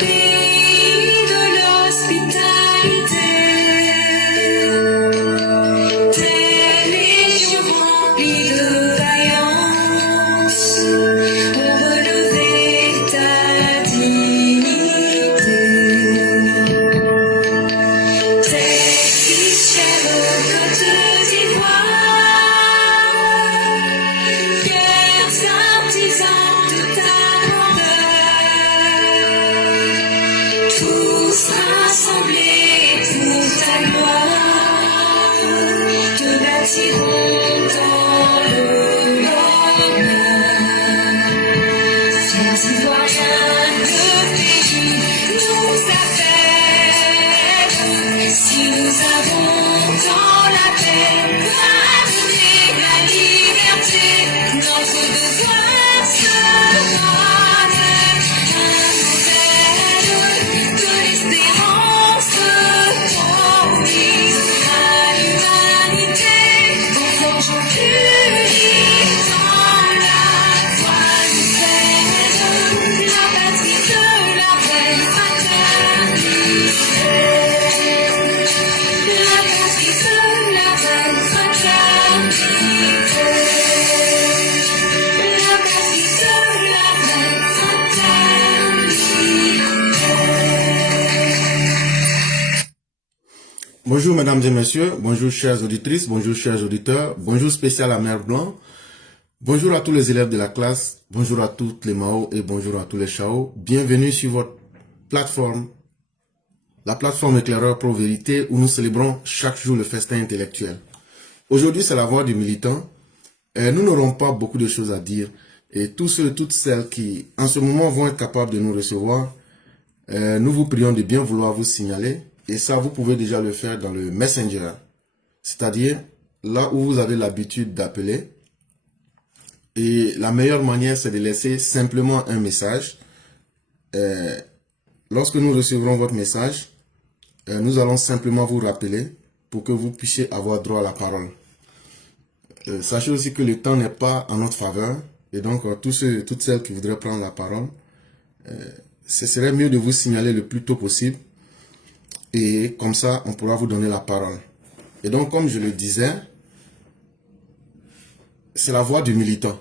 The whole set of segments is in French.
pays de l'hospitalité, tes légions remplies de vaillance pour relever ta dignité. Tes fichères côtes d'ivoire, fiers artisans de ta grandeur, tous rassemblés pour ta gloire, te bâtiront dans le lendemain. Fiers Ivoiriens, le pays nous appelle. Si nous avons dans la paix ramené la liberté, notre devoir sera un modèle de l'espérance promise à l'humanité. Forgeons unis dans la voie nouvelle, la patrie de la reine fraternité. La patrie de la reine fraternité. La patrie de la reine fraternité. Bonjour mesdames et messieurs, bonjour chères auditrices, bonjour chers auditeurs, bonjour spécial à Mère Blanc, bonjour à tous les élèves de la classe, bonjour à toutes les Mao et bonjour à tous les Chao. Bienvenue sur votre plateforme, la plateforme éclaireur Pro Vérité où nous célébrons chaque jour le festin intellectuel. Aujourd'hui c'est la voix du militant. Nous n'aurons pas beaucoup de choses à dire et tous ceux et toutes celles qui en ce moment vont être capables de nous recevoir, nous vous prions de bien vouloir vous signaler. Et ça, vous pouvez déjà le faire dans le Messenger. C'est-à-dire, là où vous avez l'habitude d'appeler. Et la meilleure manière, c'est de laisser simplement un message. Lorsque nous recevrons votre message, nous allons simplement vous rappeler pour que vous puissiez avoir droit à la parole. Sachez aussi que le temps n'est pas en notre faveur. Et donc, tous ceux et toutes celles qui voudraient prendre la parole, ce serait mieux de vous signaler le plus tôt possible. Et comme ça, on pourra vous donner la parole. Et donc, comme je le disais, c'est la voix du militant.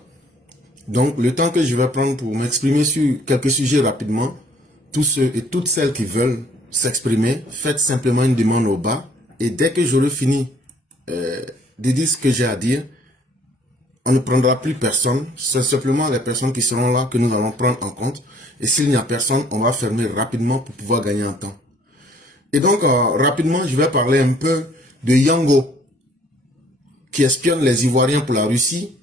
Donc, le temps que je vais prendre pour m'exprimer sur quelques sujets rapidement, tous ceux et toutes celles qui veulent s'exprimer, faites simplement une demande au bas. Et dès que j'aurai fini de dire ce que j'ai à dire, on ne prendra plus personne. C'est simplement les personnes qui seront là que nous allons prendre en compte. Et s'il n'y a personne, on va fermer rapidement pour pouvoir gagner un temps. Et donc, rapidement, je vais parler un peu de Yango, qui espionne les Ivoiriens pour la Russie.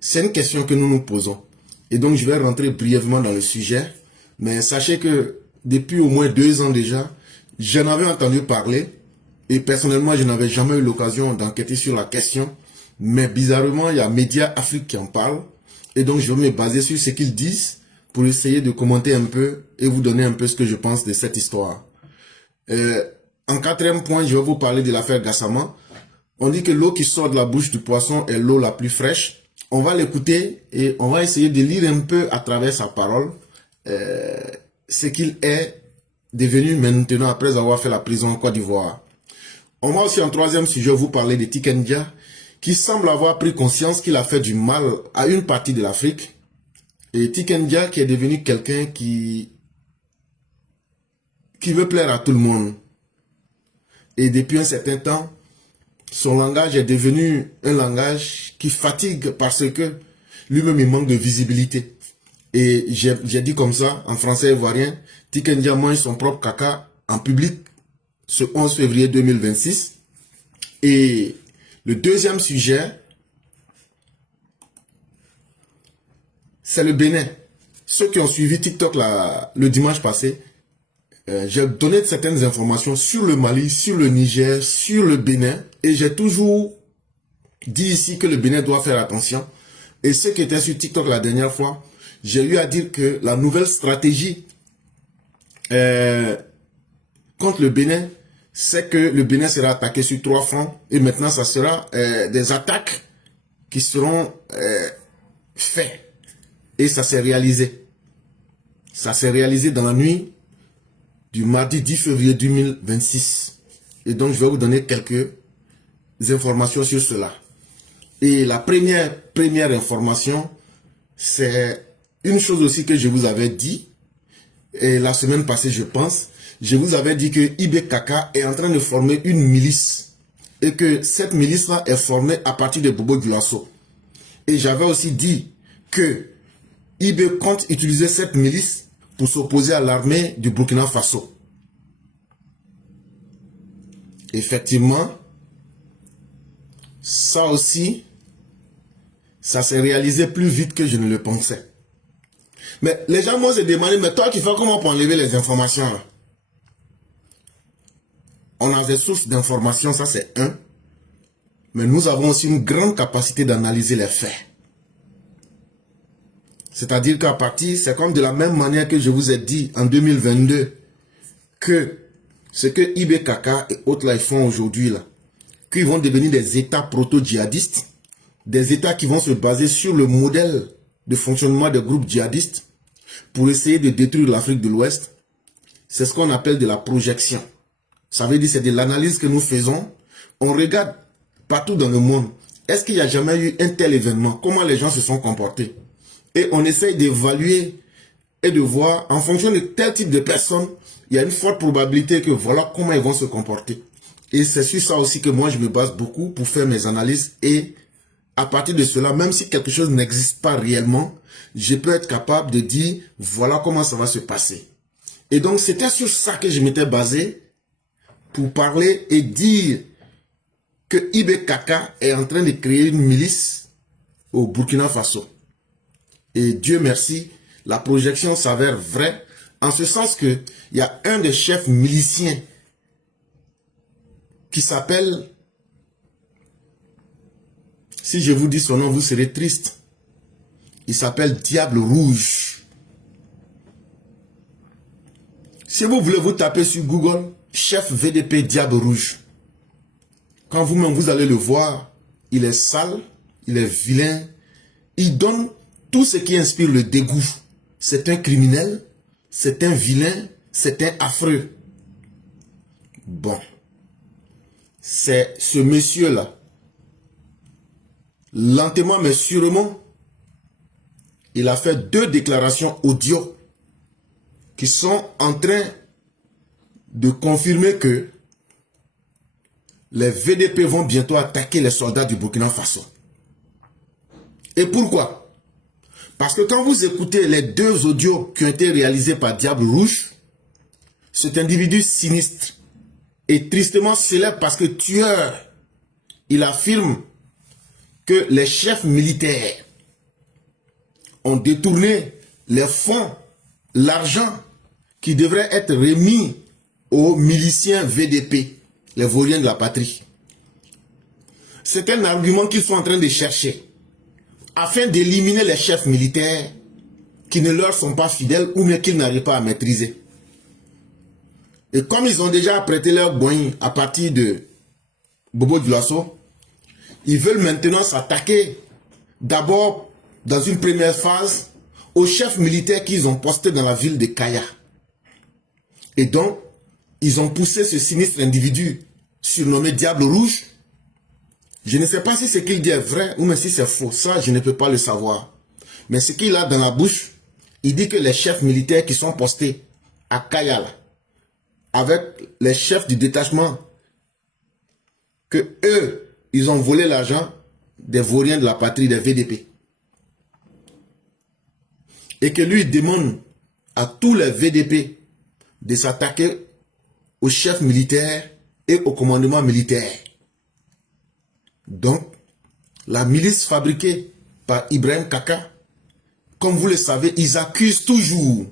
C'est une question que nous nous posons. Et donc, je vais rentrer brièvement dans le sujet. Mais sachez que depuis au moins 2 ans déjà, j'en avais entendu parler. Et personnellement, je n'avais jamais eu l'occasion d'enquêter sur la question. Mais bizarrement, il y a Média Afrique qui en parle. Et donc, je vais me baser sur ce qu'ils disent pour essayer de commenter un peu et vous donner un peu ce que je pense de cette histoire. En 4e point, je vais vous parler de l'affaire Gassama. On dit que l'eau qui sort de la bouche du poisson est l'eau la plus fraîche. On va l'écouter et on va essayer de lire un peu à travers sa parole ce qu'il est devenu maintenant après avoir fait la prison en Côte d'Ivoire. On va aussi en 3e sujet vous parler de Tikendia qui semble avoir pris conscience qu'il a fait du mal à une partie de l'Afrique. Et Tikendia qui est devenu quelqu'un qui veut plaire à tout le monde. Et depuis un certain temps, son langage est devenu un langage qui fatigue parce que lui-même il manque de visibilité. Et j'ai dit comme ça, en français ivoirien, Tikendia mange son propre caca en public ce 11 février 2026. Et le 2e sujet, c'est le Bénin. Ceux qui ont suivi TikTok le dimanche passé, j'ai donné certaines informations sur le Mali, sur le Niger, sur le Bénin. Et j'ai toujours dit ici que le Bénin doit faire attention. Et ceux qui étaient sur TikTok la dernière fois, j'ai eu à dire que la nouvelle stratégie contre le Bénin, c'est que le Bénin sera attaqué sur 3 fronts. Et maintenant, ça sera des attaques qui seront faites. Et ça s'est réalisé. Ça s'est réalisé dans la nuit du mardi 10 février 2026. Et donc, je vais vous donner quelques informations sur cela. Et la première information, c'est une chose aussi que je vous avais dit, et la semaine passée, je pense, je vous avais dit que IBKK est en train de former une milice, et que cette milice-là est formée à partir de Bobo Dioulasso. Et j'avais aussi dit que IB compte utiliser cette milice pour s'opposer à l'armée du Burkina Faso. Effectivement, ça aussi, ça s'est réalisé plus vite que je ne le pensais. Mais les gens m'ont se demandé, mais toi tu fais comment pour enlever les informations là? On a des sources d'informations, ça c'est un. Mais nous avons aussi une grande capacité d'analyser les faits. C'est-à-dire qu'à partir, c'est comme de la même manière que je vous ai dit en 2022 que ce que IBKK et autres là ils font aujourd'hui là, qu'ils vont devenir des États proto-djihadistes, des États qui vont se baser sur le modèle de fonctionnement des groupes djihadistes pour essayer de détruire l'Afrique de l'Ouest. C'est ce qu'on appelle de la projection. Ça veut dire c'est de l'analyse que nous faisons. On regarde partout dans le monde. Est-ce qu'il n'y a jamais eu un tel événement? Comment les gens se sont comportés? Et on essaye d'évaluer et de voir, en fonction de tel type de personnes, il y a une forte probabilité que voilà comment ils vont se comporter. Et c'est sur ça aussi que moi je me base beaucoup pour faire mes analyses. Et à partir de cela, même si quelque chose n'existe pas réellement, je peux être capable de dire voilà comment ça va se passer. Et donc c'était sur ça que je m'étais basé pour parler et dire que IBKK est en train de créer une milice au Burkina Faso. Et Dieu merci, la projection s'avère vraie, en ce sens que il y a un des chefs miliciens qui s'appelle, si je vous dis son nom, vous serez triste. Il s'appelle Diable Rouge. Si vous voulez vous taper sur Google, chef VDP Diable Rouge. Quand vous-même vous allez le voir, il est sale, il est vilain, il donne tout ce qui inspire le dégoût. C'est un criminel, c'est un vilain, c'est un affreux. Bon, c'est ce monsieur-là. Lentement mais sûrement, il a fait 2 déclarations audio qui sont en train de confirmer que les VDP vont bientôt attaquer les soldats du Burkina Faso. Et pourquoi? Parce que quand vous écoutez les 2 audios qui ont été réalisés par Diable Rouge, cet individu sinistre est tristement célèbre parce que tueur, il affirme que les chefs militaires ont détourné les fonds, l'argent qui devrait être remis aux miliciens VDP, les vauriens de la patrie. C'est un argument qu'ils sont en train de chercher afin d'éliminer les chefs militaires qui ne leur sont pas fidèles ou bien qu'ils n'arrivent pas à maîtriser. Et comme ils ont déjà apprêté leur boing à partir de Bobo Dioulasso, ils veulent maintenant s'attaquer d'abord, dans une première phase, aux chefs militaires qu'ils ont postés dans la ville de Kaya. Et donc, ils ont poussé ce sinistre individu surnommé Diable Rouge. Je ne sais pas si ce qu'il dit est vrai ou même si c'est faux. Ça, je ne peux pas le savoir. Mais ce qu'il a dans la bouche, il dit que les chefs militaires qui sont postés à Kaya, là, avec les chefs du détachement, que eux, ils ont volé l'argent des vauriens de la patrie, des VDP. Et que lui demande à tous les VDP de s'attaquer aux chefs militaires et au commandement militaire. Donc, la milice fabriquée par Ibrahim Kaka, comme vous le savez, ils accusent toujours,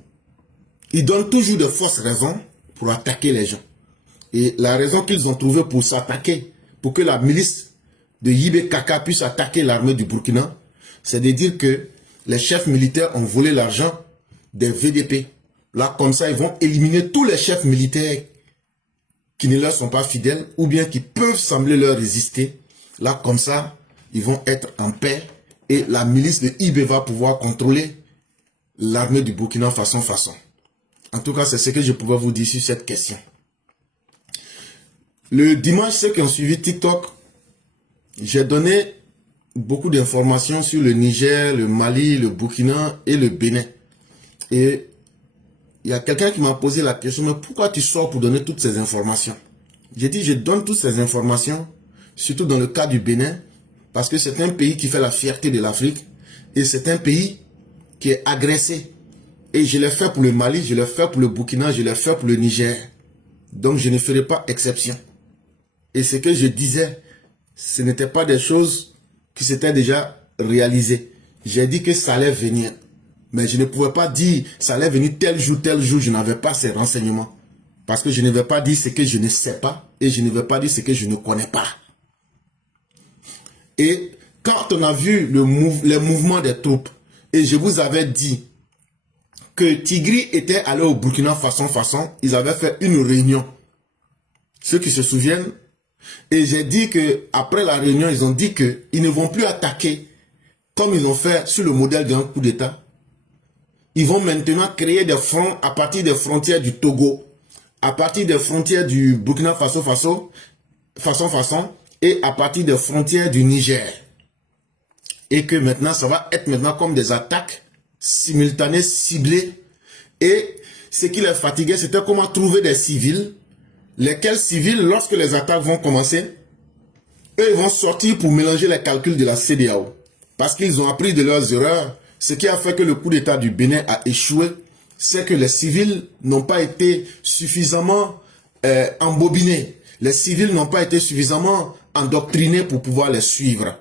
ils donnent toujours de fausses raisons pour attaquer les gens. Et la raison qu'ils ont trouvée pour s'attaquer, pour que la milice de IBKK puisse attaquer l'armée du Burkina, c'est de dire que les chefs militaires ont volé l'argent des VDP. Là, comme ça, ils vont éliminer tous les chefs militaires qui ne leur sont pas fidèles ou bien qui peuvent sembler leur résister. Là, comme ça, ils vont être en paix et la milice de IB va pouvoir contrôler l'armée du Burkina Faso. En tout cas, c'est ce que je pouvais vous dire sur cette question. Le dimanche, ceux qui ont suivi TikTok, j'ai donné beaucoup d'informations sur le Niger, le Mali, le Burkina et le Bénin. Et il y a quelqu'un qui m'a posé la question, mais pourquoi tu sors pour donner toutes ces informations? J'ai dit, je donne toutes ces informations, surtout dans le cas du Bénin, parce que c'est un pays qui fait la fierté de l'Afrique, et c'est un pays qui est agressé. Et je l'ai fait pour le Mali, je l'ai fait pour le Burkina, je l'ai fait pour le Niger. Donc je ne ferai pas exception. Et ce que je disais, ce n'était pas des choses qui s'étaient déjà réalisées. J'ai dit que ça allait venir. Mais je ne pouvais pas dire ça allait venir tel jour, je n'avais pas ces renseignements. Parce que je ne vais pas dire ce que je ne sais pas et je ne vais pas dire ce que je ne connais pas. Et quand on a vu les mouvements des troupes, et je vous avais dit que Tigri était allé au Burkina Faso, ils avaient fait une réunion. Ceux qui se souviennent, et j'ai dit que après la réunion, ils ont dit qu'ils ne vont plus attaquer comme ils ont fait sur le modèle d'un coup d'État. Ils vont maintenant créer des fronts à partir des frontières du Togo, à partir des frontières du Burkina Faso, et à partir des frontières du Niger. Et que maintenant, ça va être maintenant comme des attaques simultanées, ciblées. Et ce qui les fatiguait, c'était comment trouver des civils, lesquels civils, lorsque les attaques vont commencer, eux, ils vont sortir pour mélanger les calculs de la CEDEAO. Parce qu'ils ont appris de leurs erreurs. Ce qui a fait que le coup d'État du Bénin a échoué, c'est que les civils n'ont pas été suffisamment embobinés. Les civils n'ont pas été suffisamment endoctrinés pour pouvoir les suivre.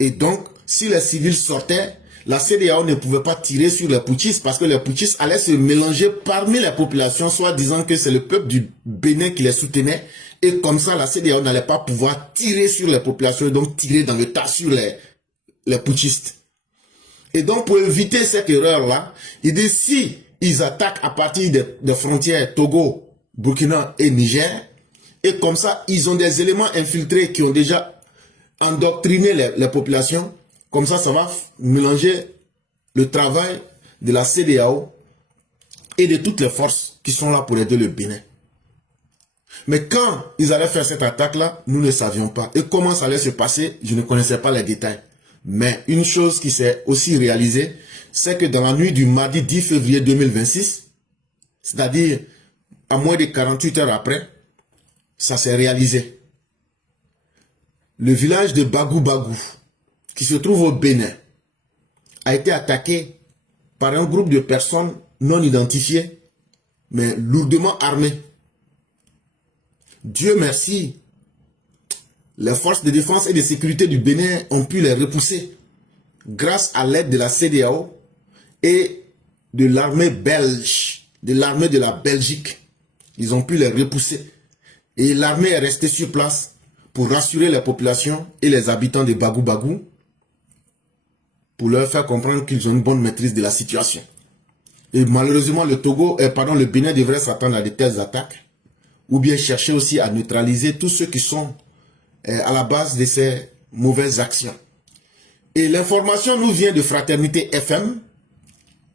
Et donc, si les civils sortaient, la CEDEAO ne pouvait pas tirer sur les putschistes parce que les putschistes allaient se mélanger parmi les populations, soit disant que c'est le peuple du Bénin qui les soutenait. Et comme ça, la CEDEAO n'allait pas pouvoir tirer sur les populations et donc tirer dans le tas sur les putschistes. Et donc, pour éviter cette erreur-là, il dit si ils attaquent à partir des frontières Togo, Burkina et Niger, et comme ça, ils ont des éléments infiltrés qui ont déjà endoctriné les populations, comme ça, ça va mélanger le travail de la CEDEAO et de toutes les forces qui sont là pour aider le Bénin. Mais quand ils allaient faire cette attaque-là, nous ne savions pas. Et comment ça allait se passer, je ne connaissais pas les détails. Mais une chose qui s'est aussi réalisée, c'est que dans la nuit du mardi 10 février 2026, c'est-à-dire à moins de 48 heures après, ça s'est réalisé. Le village de Bagou, qui se trouve au Bénin, a été attaqué par un groupe de personnes non identifiées, mais lourdement armées. Dieu merci, les forces de défense et de sécurité du Bénin ont pu les repousser grâce à l'aide de la CEDEAO et de l'armée belge, de l'armée de la Belgique. Ils ont pu les repousser. Et l'armée est restée sur place pour rassurer les populations et les habitants de Bagou, pour leur faire comprendre qu'ils ont une bonne maîtrise de la situation. Et malheureusement, le Bénin devrait s'attendre à de telles attaques, ou bien chercher aussi à neutraliser tous ceux qui sont à la base de ces mauvaises actions. Et l'information nous vient de Fraternité FM,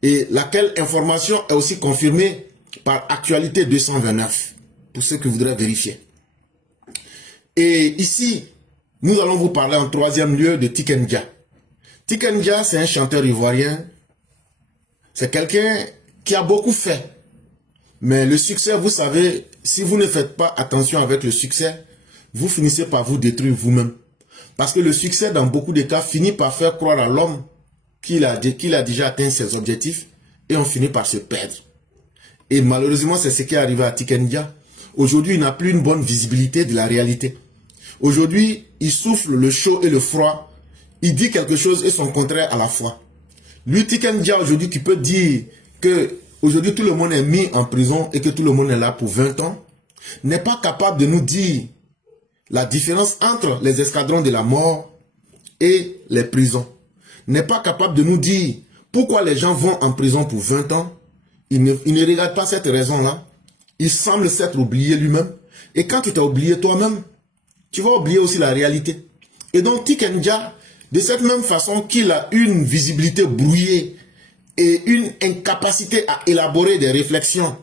et laquelle information est aussi confirmée par Actualité 229, pour ceux qui voudraient vérifier. Et ici, nous allons vous parler en troisième lieu de Tikenja. Tikenja, c'est un chanteur ivoirien. C'est quelqu'un qui a beaucoup fait. Mais le succès, vous savez, si vous ne faites pas attention avec le succès, vous finissez par vous détruire vous-même. Parce que le succès, dans beaucoup de cas, finit par faire croire à l'homme qu'il a déjà atteint ses objectifs et on finit par se perdre. Et malheureusement, c'est ce qui est arrivé à Tikenja. Aujourd'hui, il n'a plus une bonne visibilité de la réalité. Aujourd'hui, il souffle le chaud et le froid. Il dit quelque chose et son contraire à la fois. Lui, Tikenja, aujourd'hui, qui peut dire que aujourd'hui tout le monde est mis en prison et que tout le monde est là pour 20 ans, n'est pas capable de nous dire la différence entre les escadrons de la mort et les prisons. N'est pas capable de nous dire pourquoi les gens vont en prison pour 20 ans. Il ne regarde pas cette raison-là. Il semble s'être oublié lui-même. Et quand tu t'es oublié toi-même, tu vas oublier aussi la réalité. Et donc Tikenja, de cette même façon qu'il a une visibilité brouillée et une incapacité à élaborer des réflexions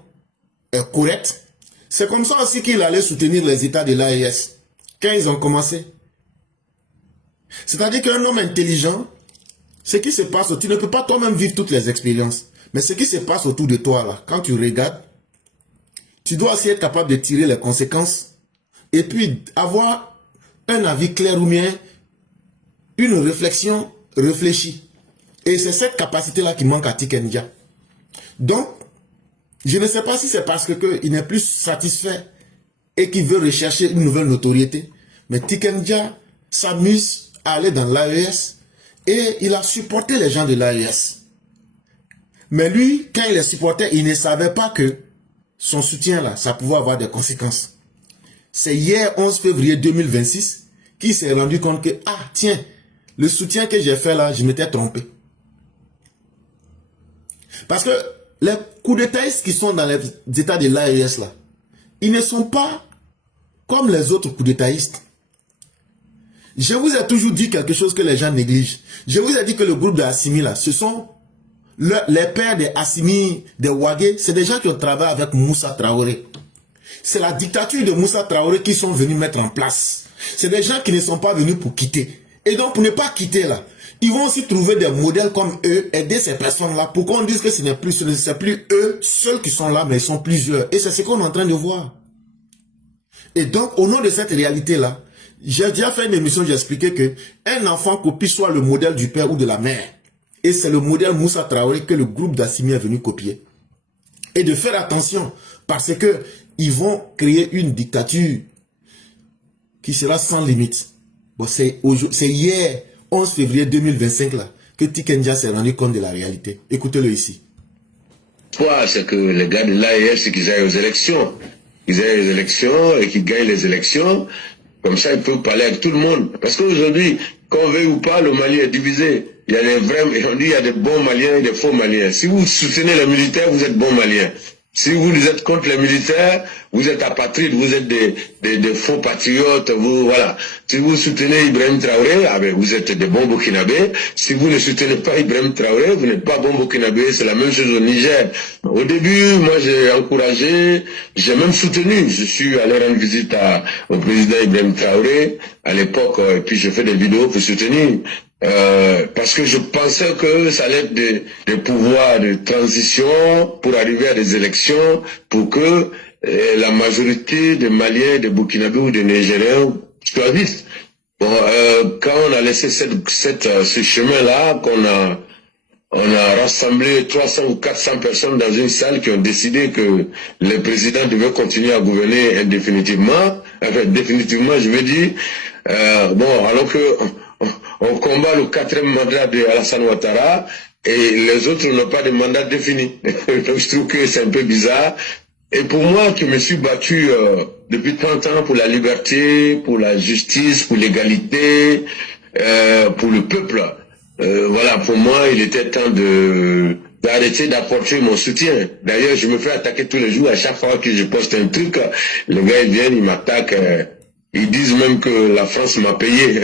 correctes, c'est comme ça aussi qu'il allait soutenir les États de l'AES quand ils ont commencé. C'est-à-dire qu'un homme intelligent, ce qui se passe, tu ne peux pas toi-même vivre toutes les expériences, mais ce qui se passe autour de toi, là, quand tu regardes, tu dois aussi être capable de tirer les conséquences et puis avoir un avis clair ou bien une réflexion réfléchie. Et c'est cette capacité-là qui manque à Tikenja. Donc, je ne sais pas si c'est parce qu'il n'est plus satisfait et qu'il veut rechercher une nouvelle notoriété, mais Tikenja s'amuse à aller dans l'AES et il a supporté les gens de l'AES. Mais lui, quand il les supportait, il ne savait pas que son soutien là, ça pouvait avoir des conséquences. C'est hier, 11 février 2026, qu'il s'est rendu compte que, ah tiens, le soutien que j'ai fait là, je m'étais trompé. Parce que les coups d'étatistes qui sont dans les états de l'AES là, ils ne sont pas comme les autres coups d'étatistes. Je vous ai toujours dit quelque chose que les gens négligent. Je vous ai dit que le groupe de Assimi là, ce sont les pères des Assimi, des Ouagé, c'est des gens qui ont travaillé avec Moussa Traoré. C'est la dictature de Moussa Traoré qui sont venus mettre en place. C'est des gens qui ne sont pas venus pour quitter. Et donc pour ne pas quitter là, ils vont aussi trouver des modèles comme eux, aider ces personnes-là pour qu'on dise que ce n'est plus eux seuls qui sont là, mais ils sont plusieurs. Et c'est ce qu'on est en train de voir. Et donc au nom de cette réalité-là, j'ai déjà fait une émission, j'ai expliqué que un enfant copie soit le modèle du père ou de la mère. Et c'est le modèle Moussa Traoré que le groupe d'Assimi est venu copier. Et de faire attention, parce que ils vont créer une dictature qui sera sans limite. Bon, c'est hier, 11 février 2025, là, que Tikenja s'est rendu compte de la réalité. Écoutez-le ici. Pourquoi? C'est que les gars de l'AES, c'est qu'ils aillent aux élections. Ils aillent aux élections et qu'ils gagnent les élections. Comme ça, ils peuvent parler avec tout le monde. Parce qu'aujourd'hui, qu'on veuille ou pas, le Mali est divisé. Il y a des vrais, on dit il y a des bons Maliens et des faux Maliens. Si vous soutenez les militaires, vous êtes bons Maliens. Si vous êtes contre les militaires, vous êtes apatrides, vous êtes des faux patriotes, vous, voilà. Si vous soutenez Ibrahim Traoré, ah ben, vous êtes des bons Burkinabés. Si vous ne soutenez pas Ibrahim Traoré, vous n'êtes pas bons Burkinabés. C'est la même chose au Niger. Au début, moi, j'ai encouragé, j'ai même soutenu. Je suis allé rendre visite au président Ibrahim Traoré à l'époque, et puis je fais des vidéos pour soutenir. Parce que je pensais que ça allait être des pouvoirs de transition pour arriver à des élections, pour que la majorité des Maliens, des Burkinabés ou des Nigériens choisissent. Bon, quand on a laissé ce chemin-là, on a rassemblé 300 ou 400 personnes dans une salle qui ont décidé que le président devait continuer à gouverner indéfinitivement. Enfin, définitivement, je veux dire. Bon, alors que on combat le 4e mandat de Alassane Ouattara et les autres n'ont pas de mandat défini. Donc je trouve que c'est un peu bizarre. Et pour moi, qui me suis battu depuis 30 ans pour la liberté, pour la justice, pour l'égalité, pour le peuple, voilà, pour moi, il était temps d'arrêter d'apporter mon soutien. D'ailleurs, je me fais attaquer tous les jours. À chaque fois que je poste un truc, les gars ils viennent, ils m'attaquent. Ils disent même que la France m'a payé.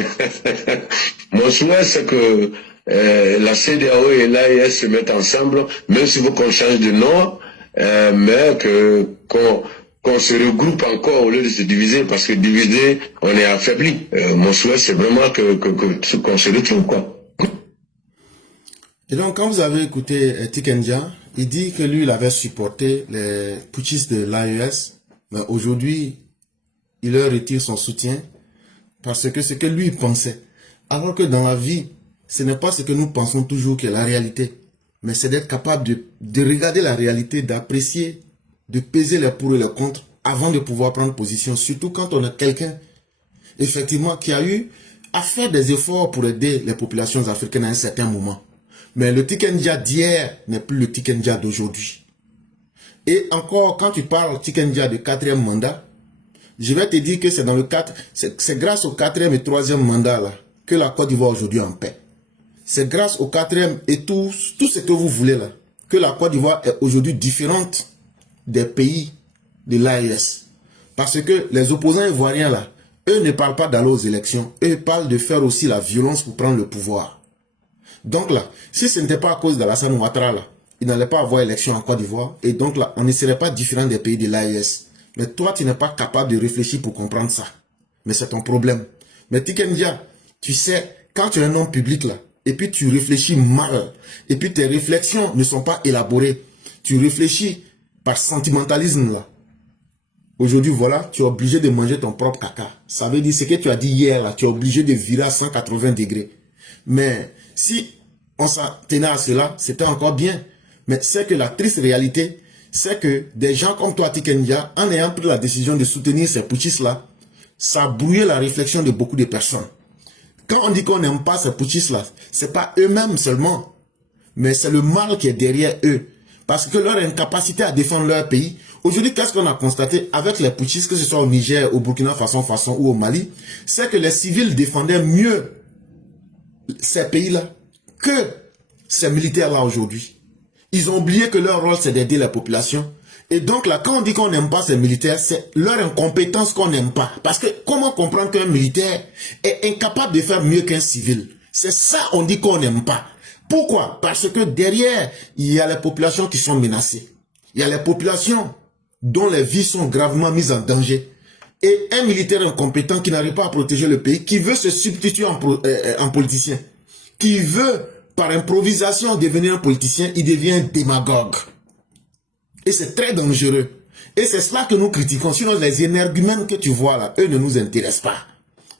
Mon souhait, c'est que la CEDEAO et l'AES se mettent ensemble, même s'il faut qu'on change de nom, mais qu'on se regroupe encore au lieu de se diviser, parce que diviser, on est affaibli. Mon souhait, c'est vraiment qu'on se retrouve, quoi. Et donc, quand vous avez écouté Tikenja, il dit que lui, il avait supporté les putschistes de l'AES, mais aujourd'hui, il leur retire son soutien parce que ce que lui pensait. Alors que dans la vie, ce n'est pas ce que nous pensons toujours qui est la réalité, mais c'est d'être capable de regarder la réalité, d'apprécier, de peser les pour et les contre avant de pouvoir prendre position. Surtout quand on a quelqu'un, effectivement, qui a eu à faire des efforts pour aider les populations africaines à un certain moment. Mais le Tikenja d'hier n'est plus le Tikenja d'aujourd'hui. Et encore, quand tu parles Tikenja de 4e mandat, je vais te dire que c'est dans le 4, c'est grâce au 4e et 3e mandat là que la Côte d'Ivoire aujourd'hui est en paix. C'est grâce au 4e et tout ce que vous voulez là que la Côte d'Ivoire est aujourd'hui différente des pays de l'AES. Parce que les opposants ivoiriens là, eux ne parlent pas d'aller aux élections, eux parlent de faire aussi la violence pour prendre le pouvoir. Donc là, si ce n'était pas à cause d'Alassane Ouattara, là, il n'allait pas avoir élection en Côte d'Ivoire. Et donc là, on ne serait pas différent des pays de l'AES. Mais toi, tu n'es pas capable de réfléchir pour comprendre ça. Mais c'est ton problème. Mais Tiken Jah, tu sais, quand tu es un homme public là, et puis tu réfléchis mal, et puis tes réflexions ne sont pas élaborées, tu réfléchis par sentimentalisme là. Aujourd'hui, voilà, tu es obligé de manger ton propre caca. Ça veut dire ce que tu as dit hier là, tu es obligé de virer à 180 degrés. Mais si on s'en tenait à cela, c'était encore bien. Mais c'est que la triste réalité, c'est que des gens comme toi, Tiken Jah, en ayant pris la décision de soutenir ces putschistes là, ça a brouillé la réflexion de beaucoup de personnes. Quand on dit qu'on n'aime pas ces putschistes là, c'est pas eux-mêmes seulement, mais c'est le mal qui est derrière eux. Parce que leur incapacité à défendre leur pays, aujourd'hui, qu'est-ce qu'on a constaté avec les putschistes, que ce soit au Niger, au Burkina Faso ou au Mali, c'est que les civils défendaient mieux ces pays-là que ces militaires-là aujourd'hui. Ils ont oublié que leur rôle, c'est d'aider la population. Et donc là, quand on dit qu'on n'aime pas ces militaires, c'est leur incompétence qu'on n'aime pas. Parce que comment comprendre qu'un militaire est incapable de faire mieux qu'un civil? C'est ça on dit qu'on n'aime pas. Pourquoi? Parce que derrière, il y a les populations qui sont menacées. Il y a les populations dont les vies sont gravement mises en danger. Et un militaire incompétent qui n'arrive pas à protéger le pays, qui veut se substituer en politicien, qui veut par improvisation devenir un politicien, il devient un démagogue. Et c'est très dangereux. Et c'est cela que nous critiquons. Sinon, les énergumènes que tu vois là, eux ne nous intéressent pas.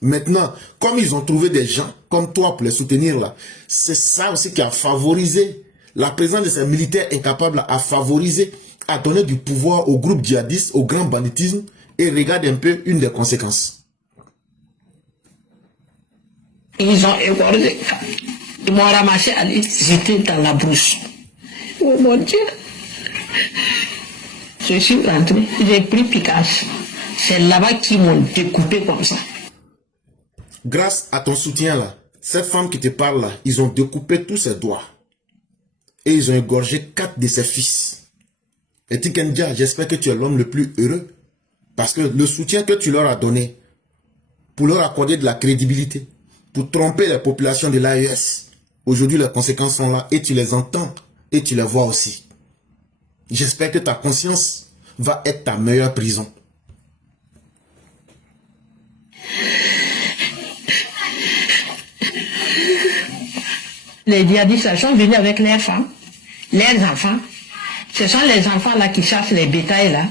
Maintenant, comme ils ont trouvé des gens comme toi pour les soutenir là, c'est ça aussi qui a favorisé la présence de ces militaires incapables à favoriser, à donner du pouvoir aux groupes djihadistes, au grand banditisme. Et regarde un peu une des conséquences. Ils ont égorgé. Ils m'ont ramassé, j'étais dans la brousse. Oh mon Dieu! Je suis rentré, j'ai pris Picasso. C'est là-bas qu'ils m'ont découpé comme ça. Grâce à ton soutien là, cette femme qui te parle là, ils ont découpé tous ses doigts. Et ils ont égorgé 4 de ses fils. Et Tiken Jah, j'espère que tu es l'homme le plus heureux. Parce que le soutien que tu leur as donné, pour leur accorder de la crédibilité, pour tromper la population de l'AES, aujourd'hui les conséquences sont là et tu les entends et tu les vois aussi. J'espère que ta conscience va être ta meilleure prison. Les djihadistes sont venus avec leurs femmes, leurs enfants. Ce sont les enfants là qui chassent les bétails là.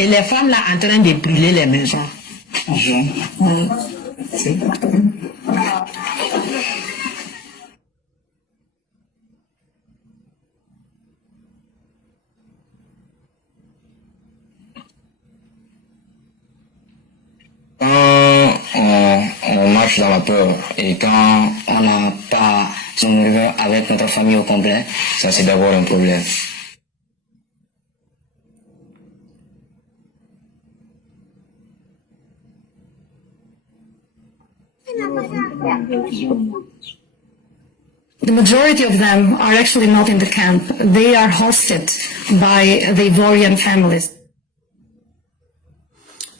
Et les femmes là en train de brûler les maisons. On marche dans la peur et quand on n'a pas son revenu avec notre famille au complet, ça c'est d'abord un problème. The majority of them are actually not in the camp. They are hosted by the Ivorian families.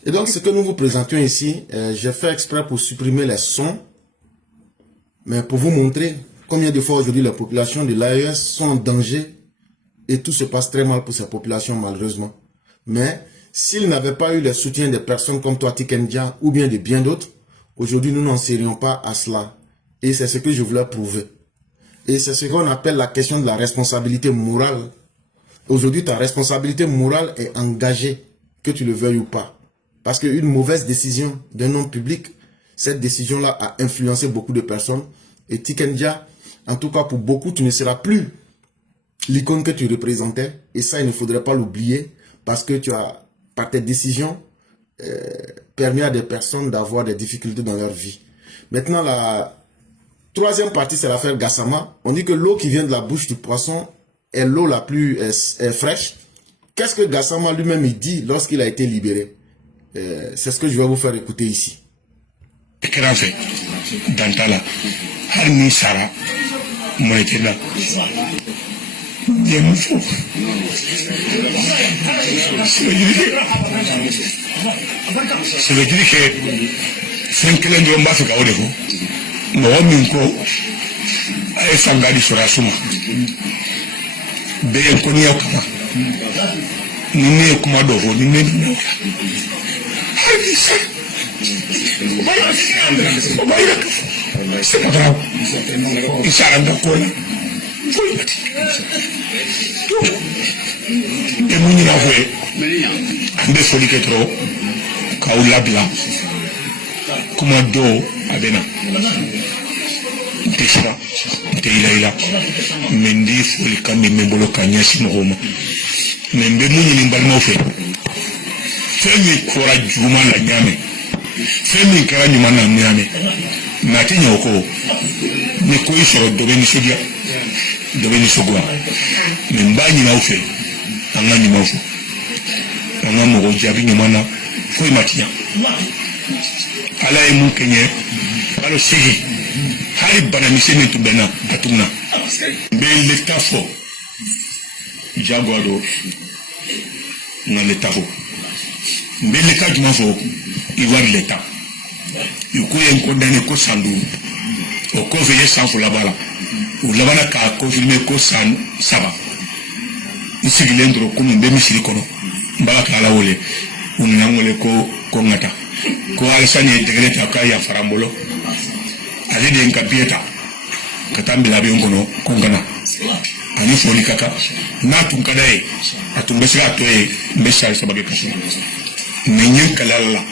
Et donc, ce que nous vous présentons ici, j'ai fait exprès pour supprimer les sons, mais pour vous montrer combien de fois aujourd'hui les populations de l'AES sont en danger et tout se passe très mal pour ces populations malheureusement. Mais s'ils n'avaient pas eu le soutien des personnes comme toi, Tiken Jah, ou bien de bien d'autres, aujourd'hui nous n'en serions pas à cela. Et c'est ce que je voulais prouver. Et c'est ce qu'on appelle la question de la responsabilité morale. Aujourd'hui, ta responsabilité morale est engagée, que tu le veuilles ou pas. Parce qu'une mauvaise décision d'un homme public, cette décision-là a influencé beaucoup de personnes. Et Tiken Jah, en tout cas pour beaucoup, tu ne seras plus l'icône que tu représentais. Et ça, il ne faudrait pas l'oublier. Parce que tu as, par tes décisions, permis à des personnes d'avoir des difficultés dans leur vie. Maintenant, la troisième partie, c'est l'affaire Gassama. On dit que l'eau qui vient de la bouche du poisson est l'eau la plus fraîche. Qu'est-ce que Gassama lui-même il dit lorsqu'il a été libéré? C'est ce que je vais vous faire écouter ici. Dantala, Harmi Sara, Moïtela. Ça veut dire que 5 kilomètres de Mbassou Kaodeko, Mohaminko, sangadi surasuma be konia kama nini kuma dogo nini isaranga kola emuni na fwe ande foli ketro kaula bla kuma do abena teshira teila mendi foli kambi membolo kanyasi mohoma membe munyi ni mbalma fe femi kora juma la nyame femi kara nyuma na nyame na tinya oko ne ko isoro dobe ni sodia dobe ni sogwa membanyi na ufe anga nyuma ufe anga mo jabi nyuma na ko imatinya ala emu kenye alo sigi hari bana misene tubena atumna be l'état fort jaguaro na l'état fort be l'état du mafo ivoire l'état yukuye nkondane ko sandu o ko veye sanfu labala o labana ka confirmer ko san saba isigile ndro ko mbe misiri kono mbala kala wole unangole ko ngata ko alsani degre ta ka ya farambolo ali de nkapieta katambila biongono ko ngana ani foni kaka na tunkadae atumbesira toye mbesha sabage kaso nenyen kalala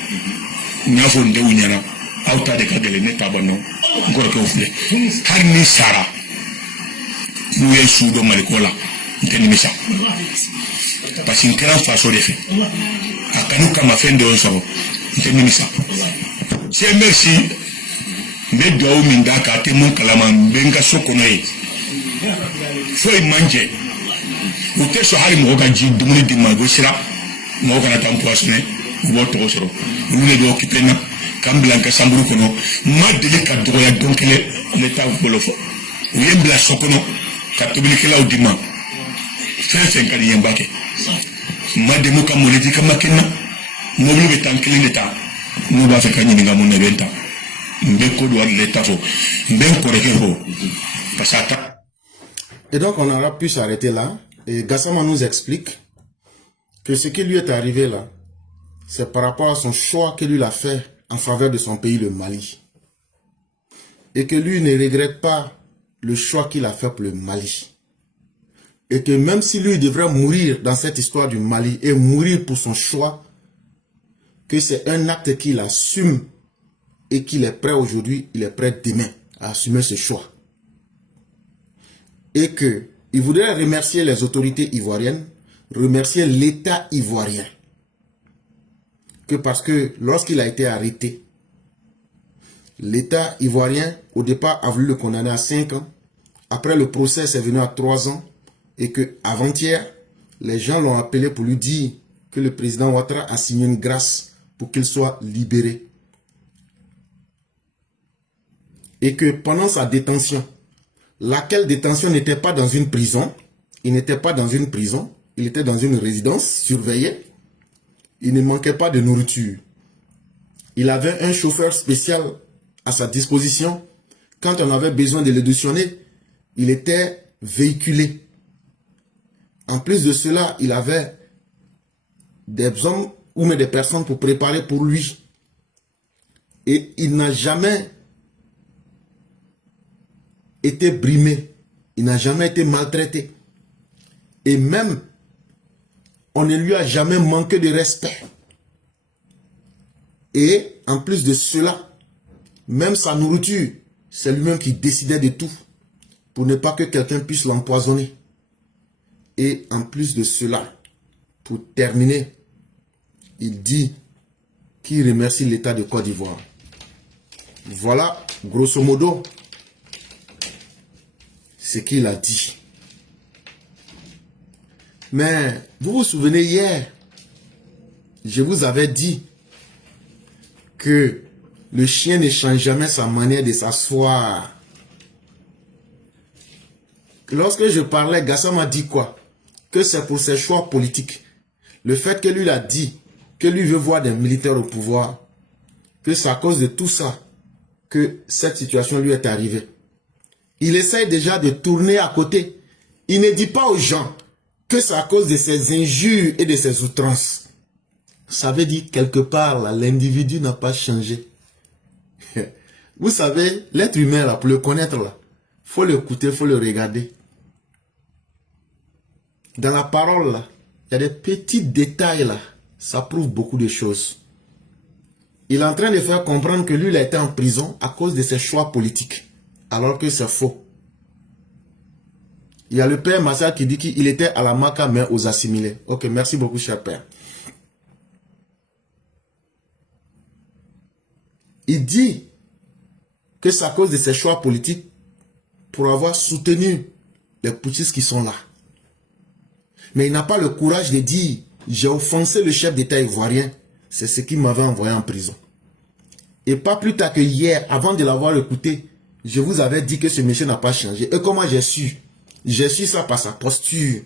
nyafo nde unyana auta de kagele ne tabono ngoro ko fule har ni sara nuye sudo malikola nteni misa pasinkera faso de fe akanu kama fende onso nteni misa c'est merci mbe do mi ndaka te mon kalama mbenga sokonoye foi manje ute so hari mo ga ji dumuni di mago sira mo ga na tampoisne mo to soro ni do kitena kamblanka samburu kono ma dele ka do ya donkele l'état bolofo yembla sokono ka tobili la udima fenfen ka yembake ma de mo ka mo le di ka makena mo bi be tankele l'état no ba fe ka nyinga mo ne benta mbe ko do l'état fo mbe ko reke fo pasata. Et donc on aura pu s'arrêter là. Et Gassama nous explique que ce qui lui est arrivé là, c'est par rapport à son choix que lui a fait en faveur de son pays, le Mali. Et que lui ne regrette pas le choix qu'il a fait pour le Mali. Et que même si lui devrait mourir dans cette histoire du Mali et mourir pour son choix, que c'est un acte qu'il assume et qu'il est prêt aujourd'hui, il est prêt demain à assumer ce choix. Et que il voudrait remercier les autorités ivoiriennes, remercier l'État ivoirien. Que parce que lorsqu'il a été arrêté, l'État ivoirien, au départ, a voulu le condamner à 5 ans. Après, le procès est venu à 3 ans. Et que avant-hier, les gens l'ont appelé pour lui dire que le président Ouattara a signé une grâce pour qu'il soit libéré. Et que pendant sa détention, laquelle détention n'était pas dans une prison, il n'était pas dans une prison, il était dans une résidence surveillée, il ne manquait pas de nourriture. Il avait un chauffeur spécial à sa disposition. Quand on avait besoin de l'auditionner, il était véhiculé. En plus de cela, il avait des hommes ou même des personnes pour préparer pour lui. Et il n'a jamais été brimé, il n'a jamais été maltraité. Et même, on ne lui a jamais manqué de respect. Et en plus de cela, même sa nourriture, c'est lui-même qui décidait de tout pour ne pas que quelqu'un puisse l'empoisonner. Et en plus de cela, pour terminer, il dit qu'il remercie l'État de Côte d'Ivoire. Voilà, grosso modo, ce qu'il a dit. Mais vous vous souvenez hier, je vous avais dit que le chien ne change jamais sa manière de s'asseoir. Lorsque je parlais, Gassama m'a dit quoi? Que c'est pour ses choix politiques. Le fait que lui a dit que lui veut voir des militaires au pouvoir, que c'est à cause de tout ça que cette situation lui est arrivée. Il essaye déjà de tourner à côté. Il ne dit pas aux gens que c'est à cause de ses injures et de ses outrances. Ça veut dire quelque part, l'individu n'a pas changé. Vous savez, l'être humain, là, pour le connaître, là, faut l'écouter, faut le regarder. Dans la parole, là, il y a des petits détails, là. Ça prouve beaucoup de choses. Il est en train de faire comprendre que lui, il a été en prison à cause de ses choix politiques. Alors que c'est faux. Il y a le père Massal qui dit qu'il était à la Maka, mais aux assimilés. Ok, merci beaucoup, cher père. Il dit que c'est à cause de ses choix politiques pour avoir soutenu les putschistes qui sont là. Mais il n'a pas le courage de dire « J'ai offensé le chef d'État ivoirien, c'est ce qui m'avait envoyé en prison. » Et pas plus tard que hier, avant de l'avoir écouté, je vous avais dit que ce monsieur n'a pas changé. Et comment j'ai su? J'ai su ça par sa posture.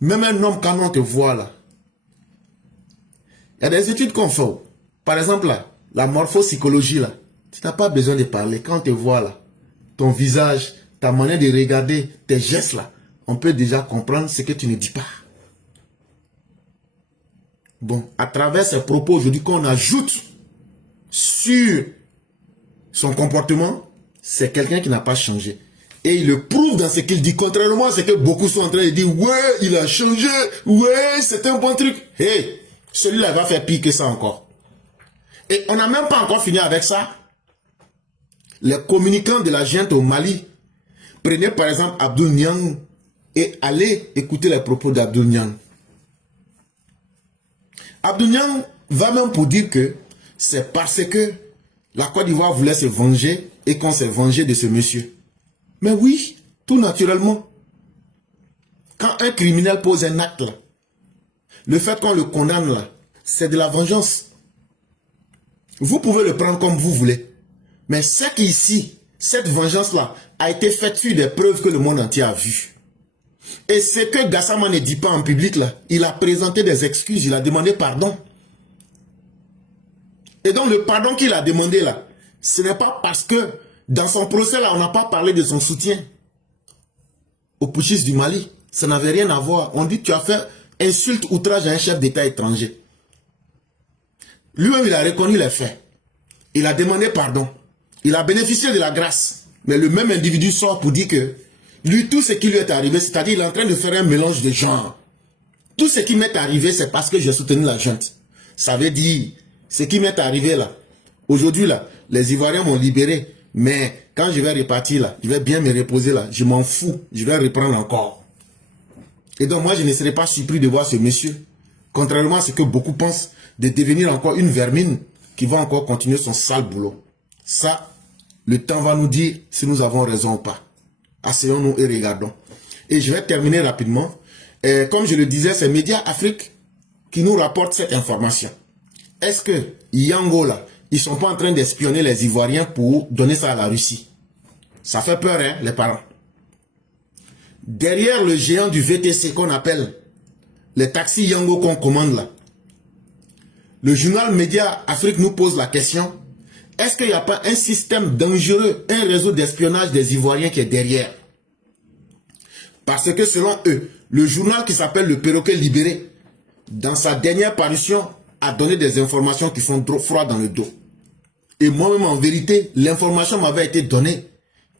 Même un homme, quand on te voit là, il y a des études qu'on fait. Par exemple, là, la morphopsychologie, là, tu n'as pas besoin de parler. Quand on te voit là, ton visage, ta manière de regarder, tes gestes là, on peut déjà comprendre ce que tu ne dis pas. Bon, à travers ces propos aujourd'hui qu'on ajoute sur son comportement, c'est quelqu'un qui n'a pas changé. Et il le prouve dans ce qu'il dit, contrairement à ce que beaucoup sont en train de dire, ouais, il a changé, ouais, c'est un bon truc. Hey, celui-là va faire pire que ça encore. Et on n'a même pas encore fini avec ça. Les communicants de la junte au Mali, prenez par exemple Abdou Niang et allez écouter les propos d'Abdou Niang. Abdou Niang va même pour dire que c'est parce que la Côte d'Ivoire voulait se venger et qu'on s'est vengé de ce monsieur. Mais oui, tout naturellement. Quand un criminel pose un acte, là, le fait qu'on le condamne, là, c'est de la vengeance. Vous pouvez le prendre comme vous voulez. Mais c'est qu'ici, cette vengeance-là a été faite sur des preuves que le monde entier a vues. Et ce que Gassama ne dit pas en public, là, il a présenté des excuses, il a demandé pardon. Et donc le pardon qu'il a demandé là, ce n'est pas parce que dans son procès là, on n'a pas parlé de son soutien aux putschistes du Mali. Ça n'avait rien à voir. On dit que tu as fait insulte, outrage à un chef d'État étranger. Lui-même, il a reconnu les faits. Il a demandé pardon. Il a bénéficié de la grâce. Mais le même individu sort pour dire que lui, tout ce qui lui est arrivé, c'est-à-dire il est en train de faire un mélange de genres. Tout ce qui m'est arrivé, c'est parce que j'ai soutenu la junte. Ça veut dire, ce qui m'est arrivé là, aujourd'hui là, les Ivoiriens m'ont libéré. Mais quand je vais repartir là, je vais bien me reposer là, je m'en fous, je vais reprendre encore. Et donc moi, je ne serais pas surpris de voir ce monsieur, contrairement à ce que beaucoup pensent, de devenir encore une vermine qui va encore continuer son sale boulot. Ça, le temps va nous dire si nous avons raison ou pas. Asseyons-nous et regardons. Et je vais terminer rapidement. Comme je le disais, c'est Média Afrique qui nous rapporte cette information. Est-ce que Yango là, ils sont pas en train d'espionner les Ivoiriens pour donner ça à la Russie? Ça fait peur, hein, les parents. Derrière le géant du VTC qu'on appelle les taxis Yango qu'on commande là, le journal Média Afrique nous pose la question, est-ce qu'il n'y a pas un système dangereux, un réseau d'espionnage des Ivoiriens qui est derrière? Parce que selon eux, le journal qui s'appelle Le Perroquet Libéré, dans sa dernière parution, a donné des informations qui font froid dans le dos. Et moi-même, en vérité, l'information m'avait été donnée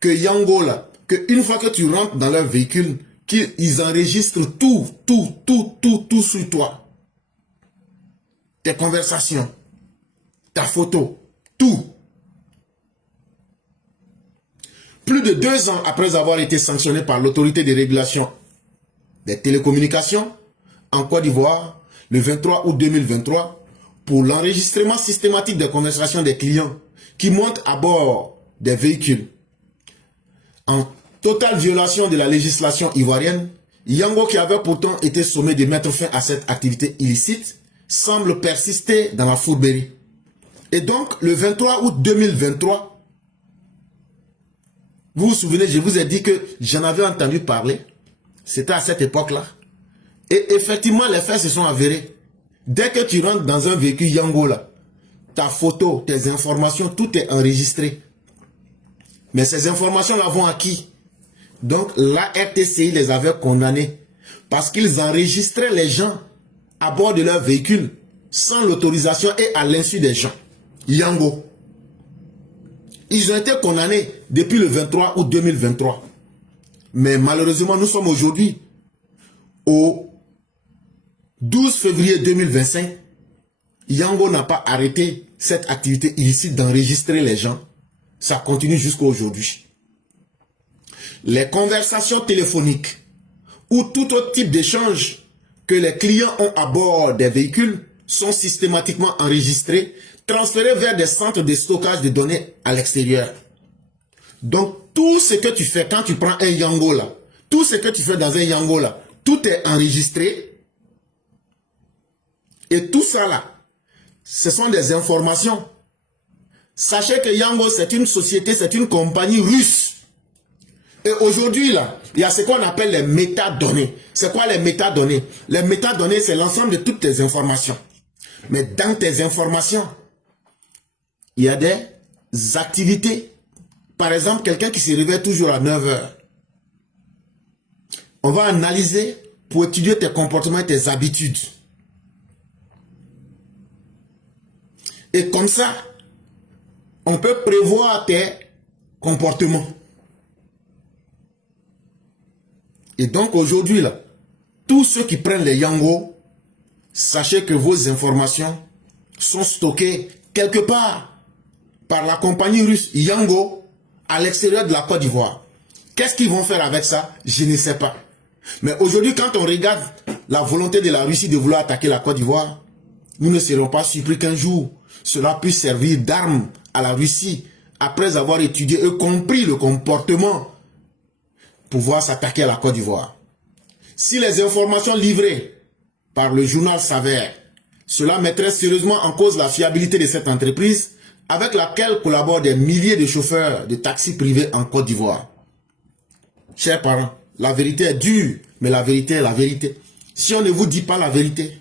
que Yango, là, qu'une fois que tu rentres dans leur véhicule, qu'ils enregistrent tout sur toi. Tes conversations, ta photo, tout. Plus de 2 ans après avoir été sanctionné par l'autorité de régulation des télécommunications en Côte d'Ivoire, le 23 août 2023, pour l'enregistrement systématique des conversations des clients qui montent à bord des véhicules. En totale violation de la législation ivoirienne, Yango, qui avait pourtant été sommé de mettre fin à cette activité illicite, semble persister dans la fourberie. Et donc, le 23 août 2023, vous vous souvenez, je vous ai dit que j'en avais entendu parler. C'était à cette époque-là. Et effectivement, les faits se sont avérés. Dès que tu rentres dans un véhicule Yango là, ta photo, tes informations, tout est enregistré. Mais ces informations-là vont à qui? Donc la RTCI les avait condamnés parce qu'ils enregistraient les gens à bord de leur véhicule sans l'autorisation et à l'insu des gens. Yango. Ils ont été condamnés depuis le 23 août 2023. Mais malheureusement, nous sommes aujourd'hui au 12 février 2025. Yango n'a pas arrêté cette activité illicite d'enregistrer les gens. Ça continue jusqu'à aujourd'hui. Les conversations téléphoniques ou tout autre type d'échange que les clients ont à bord des véhicules sont systématiquement enregistrés, transférés vers des centres de stockage de données à l'extérieur. Donc, tout ce que tu fais quand tu prends un Yango là, tout ce que tu fais dans un Yango là, tout est enregistré. Et tout ça là, ce sont des informations. Sachez que Yango, c'est une société, c'est une compagnie russe. Et aujourd'hui, là, il y a ce qu'on appelle les métadonnées. C'est quoi les métadonnées? Les métadonnées, c'est l'ensemble de toutes tes informations. Mais dans tes informations, il y a des activités. Par exemple, quelqu'un qui se réveille toujours à 9 heures. On va analyser pour étudier tes comportements et tes habitudes. Et comme ça, on peut prévoir tes comportements. Et donc aujourd'hui, là, tous ceux qui prennent les Yango, sachez que vos informations sont stockées quelque part par la compagnie russe Yango à l'extérieur de la Côte d'Ivoire. Qu'est-ce qu'ils vont faire avec ça? Je ne sais pas. Mais aujourd'hui, quand on regarde la volonté de la Russie de vouloir attaquer la Côte d'Ivoire, nous ne serons pas surpris qu'un jour, cela puisse servir d'arme à la Russie après avoir étudié et compris le comportement pour pouvoir s'attaquer à la Côte d'Ivoire. Si les informations livrées par le journal s'avèrent, cela mettrait sérieusement en cause la fiabilité de cette entreprise avec laquelle collaborent des milliers de chauffeurs de taxis privés en Côte d'Ivoire. Chers parents, la vérité est dure, mais la vérité est la vérité. Si on ne vous dit pas la vérité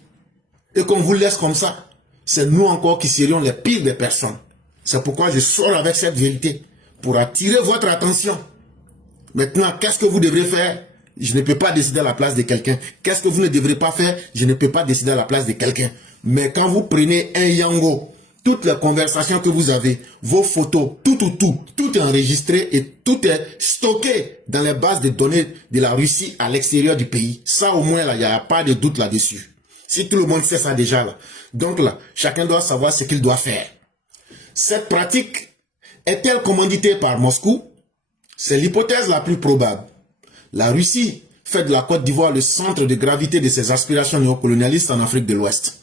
et qu'on vous laisse comme ça, c'est nous encore qui serions les pires des personnes. C'est pourquoi je sors avec cette vérité pour attirer votre attention. Maintenant, qu'est-ce que vous devrez faire? Je ne peux pas décider à la place de quelqu'un. Qu'est-ce que vous ne devrez pas faire? Je ne peux pas décider à la place de quelqu'un. Mais quand vous prenez un Yango, toutes les conversations que vous avez, vos photos, tout est enregistré et tout est stocké dans les bases de données de la Russie à l'extérieur du pays. Ça au moins, là, il n'y a pas de doute là-dessus. Si tout le monde sait ça déjà, là. Donc là, chacun doit savoir ce qu'il doit faire. Cette pratique est-elle commanditée par Moscou? C'est l'hypothèse la plus probable. La Russie fait de la Côte d'Ivoire le centre de gravité de ses aspirations néocolonialistes en Afrique de l'Ouest.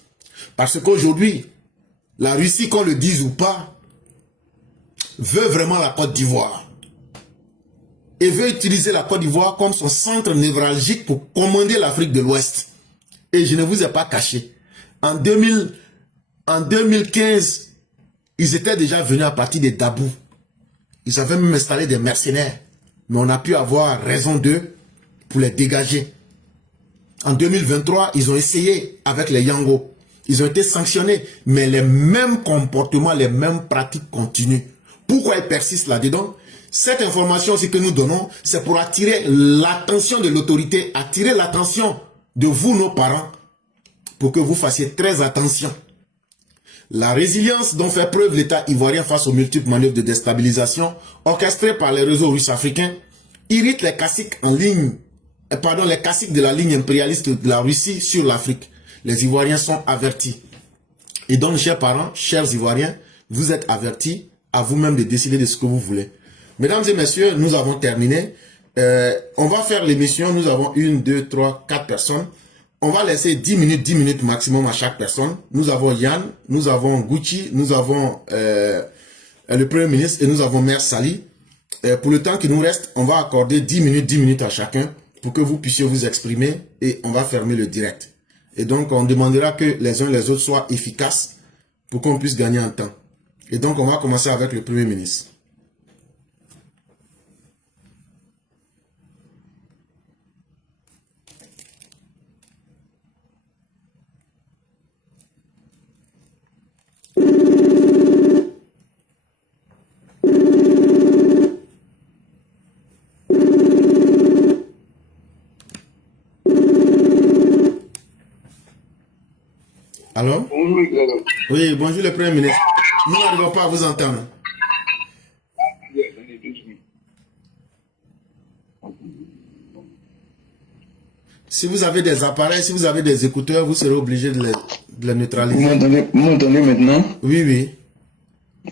Parce qu'aujourd'hui, la Russie, qu'on le dise ou pas, veut vraiment la Côte d'Ivoire. Et veut utiliser la Côte d'Ivoire comme son centre névralgique pour commander l'Afrique de l'Ouest. Et je ne vous ai pas caché. En 2015, ils étaient déjà venus à partir des Dabou. Ils avaient même installé des mercenaires. Mais on a pu avoir raison d'eux pour les dégager. En 2023, ils ont essayé avec les Yango. Ils ont été sanctionnés. Mais les mêmes comportements, les mêmes pratiques continuent. Pourquoi ils persistent là-dedans? Cette information aussi que nous donnons, c'est pour attirer l'attention de l'autorité, attirer l'attention de vous, nos parents, pour que vous fassiez très attention. La résilience dont fait preuve l'État ivoirien face aux multiples manœuvres de déstabilisation orchestrées par les réseaux russes africains irrite les caciques les caciques de la ligne impérialiste de la Russie sur l'Afrique. Les Ivoiriens sont avertis. Et donc, chers parents, chers Ivoiriens, vous êtes avertis, à vous-même de décider de ce que vous voulez. Mesdames et messieurs, nous avons terminé. On va faire l'émission. Nous avons 1, 2, 3, 4 personnes. On va laisser 10 minutes maximum à chaque personne. Nous avons Yann, nous avons Gucci, nous avons le Premier ministre et nous avons Mère Sali. Pour le temps qui nous reste, on va accorder 10 minutes à chacun pour que vous puissiez vous exprimer et on va fermer le direct. Et donc, on demandera que les uns et les autres soient efficaces pour qu'on puisse gagner en temps. Et donc, on va commencer avec le Premier ministre. Allô? Oui, bonjour le Premier ministre. Nous n'arrivons pas à vous entendre. Si vous avez des appareils, si vous avez des écouteurs, vous serez obligé de les neutraliser. Vous m'entendez maintenant? Oui, oui.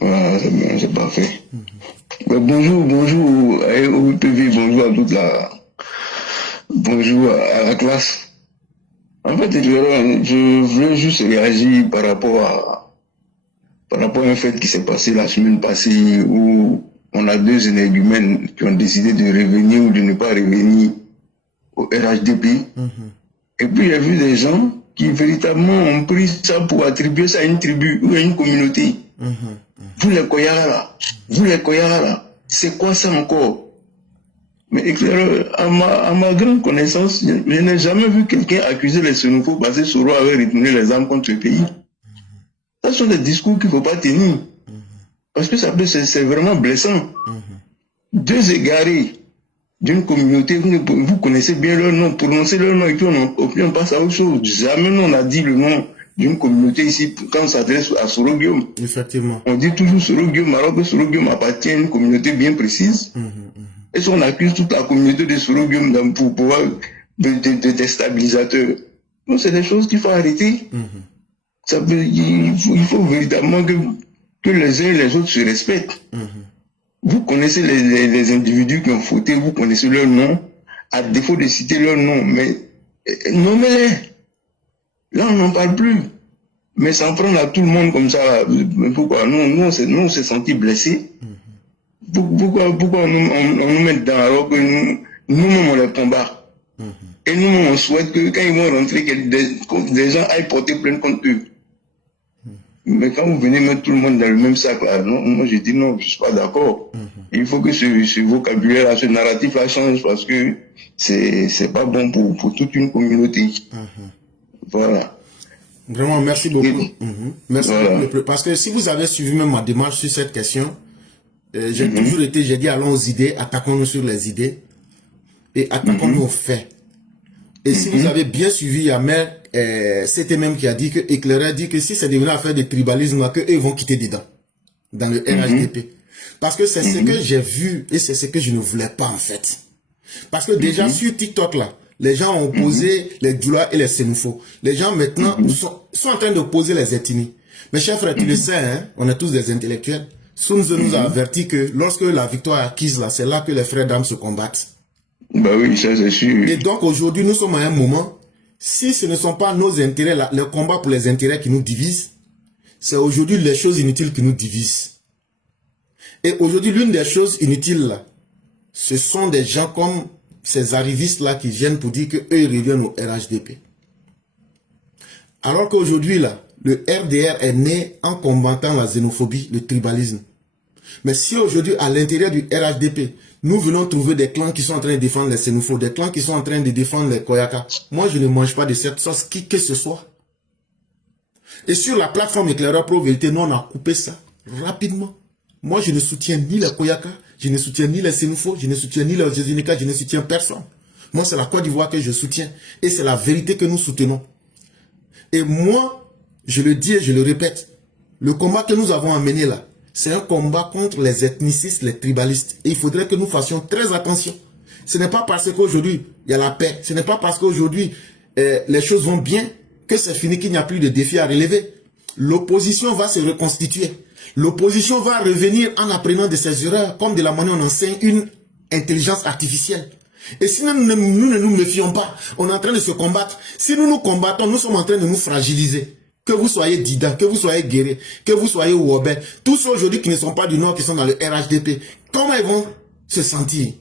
Voilà, c'est bien, c'est parfait. Bonjour au UPV, bonjour à toute la... Bonjour à la classe. En fait, je voulais juste réagir par rapport à un fait qui s'est passé la semaine passée où on a 2 énergumènes qui ont décidé de revenir ou de ne pas revenir au RHDP. Et puis il y a vu des gens qui véritablement ont pris ça pour attribuer ça à une tribu ou à une communauté. Vous les Koyara là, c'est quoi ça encore? Mais éclaireur, à ma grande connaissance, je n'ai jamais vu quelqu'un accuser les Sénoufos parce que Soro avait retourné les armes contre le pays. Ce sont des discours qu'il ne faut pas tenir. Parce que c'est vraiment blessant. 2 égarés d'une communauté, vous connaissez bien leur nom, prononcez leur nom et puis on passe à autre chose. Jamais on a dit le nom d'une communauté ici quand on s'adresse à Soro Guillaume. Effectivement. On dit toujours Soro Guillaume alors que Soro Guillaume appartient à une communauté bien précise. Et si on accuse toute la communauté de Soro Guillaume pour pouvoir de déstabilisateurs, donc c'est des choses qu'il faut arrêter. Il faut véritablement que les uns et les autres se respectent. Vous connaissez les individus qui ont fauté, vous connaissez leur nom, à défaut de citer leur nom, mais nommez-les. Là, on n'en parle plus. Mais s'en prendre à tout le monde comme ça, pourquoi? Nous, on s'est sentis blessés. Pourquoi on nous met dedans alors que nous-mêmes on les combat? Et nous-mêmes on souhaite que quand ils vont rentrer, que des gens aillent porter plainte contre eux. Mais quand vous venez mettre tout le monde dans le même sac, là, non, moi je dis non, je suis pas d'accord. Il faut que ce vocabulaire-là, ce narratif-là change parce que c'est pas bon pour toute une communauté. Voilà. Vraiment, merci beaucoup. Merci beaucoup. Parce que si vous avez suivi même ma démarche sur cette question, j'ai toujours été, j'ai dit allons aux idées, attaquons-nous sur les idées et attaquons-nous aux faits. Et si vous avez bien suivi, il y a c'était même qui a dit que Éclaireur dit que si c'est devenu affaire de tribalisme, là, qu'eux vont quitter dedans, dans le RHDP. Parce que c'est ce que j'ai vu et c'est ce que je ne voulais pas en fait. Parce que déjà sur TikTok là, les gens ont opposé les Djoula et les Sénoufos. Les gens maintenant sont en train d'opposer les ethnies. Mes chers frères, tu le sais, hein, on est tous des intellectuels. Sun Tzu nous a averti que lorsque la victoire est acquise là, c'est là que les frères d'âmes se combattent. Bah oui, ça c'est sûr. Et donc aujourd'hui, nous sommes à un moment, si ce ne sont pas nos intérêts, le combat pour les intérêts qui nous divisent, c'est aujourd'hui les choses inutiles qui nous divisent. Et aujourd'hui, l'une des choses inutiles là, ce sont des gens comme ces arrivistes là qui viennent pour dire qu'eux ils reviennent au RHDP. Alors qu'aujourd'hui là, le RDR est né en combattant la xénophobie, le tribalisme. Mais si aujourd'hui, à l'intérieur du RHDP, nous venons trouver des clans qui sont en train de défendre les Sénoufos, des clans qui sont en train de défendre les Koyaka, moi je ne mange pas de cette sauce, qui que ce soit. Et sur la plateforme Éclaireur Pro Vérité, nous on a coupé ça rapidement. Moi je ne soutiens ni les Koyaka, je ne soutiens ni les Sénoufos, je ne soutiens ni les Jésunicas, je ne soutiens personne. Moi c'est la Côte d'Ivoire que je soutiens. Et c'est la vérité que nous soutenons. Et moi, je le dis et je le répète, le combat que nous avons amené là, c'est un combat contre les ethnicistes, les tribalistes. Et il faudrait que nous fassions très attention. Ce n'est pas parce qu'aujourd'hui, il y a la paix. Ce n'est pas parce qu'aujourd'hui, les choses vont bien que c'est fini, qu'il n'y a plus de défis à relever. L'opposition va se reconstituer. L'opposition va revenir en apprenant de ses erreurs, comme de la manière dont on enseigne une intelligence artificielle. Et si nous ne nous méfions pas, on est en train de se combattre. Si nous nous combattons, nous sommes en train de nous fragiliser. Que vous soyez Dida, que vous soyez Guéré, que vous soyez Wobé, tous ceux aujourd'hui qui ne sont pas du Nord, qui sont dans le RHDP, comment ils vont se sentir?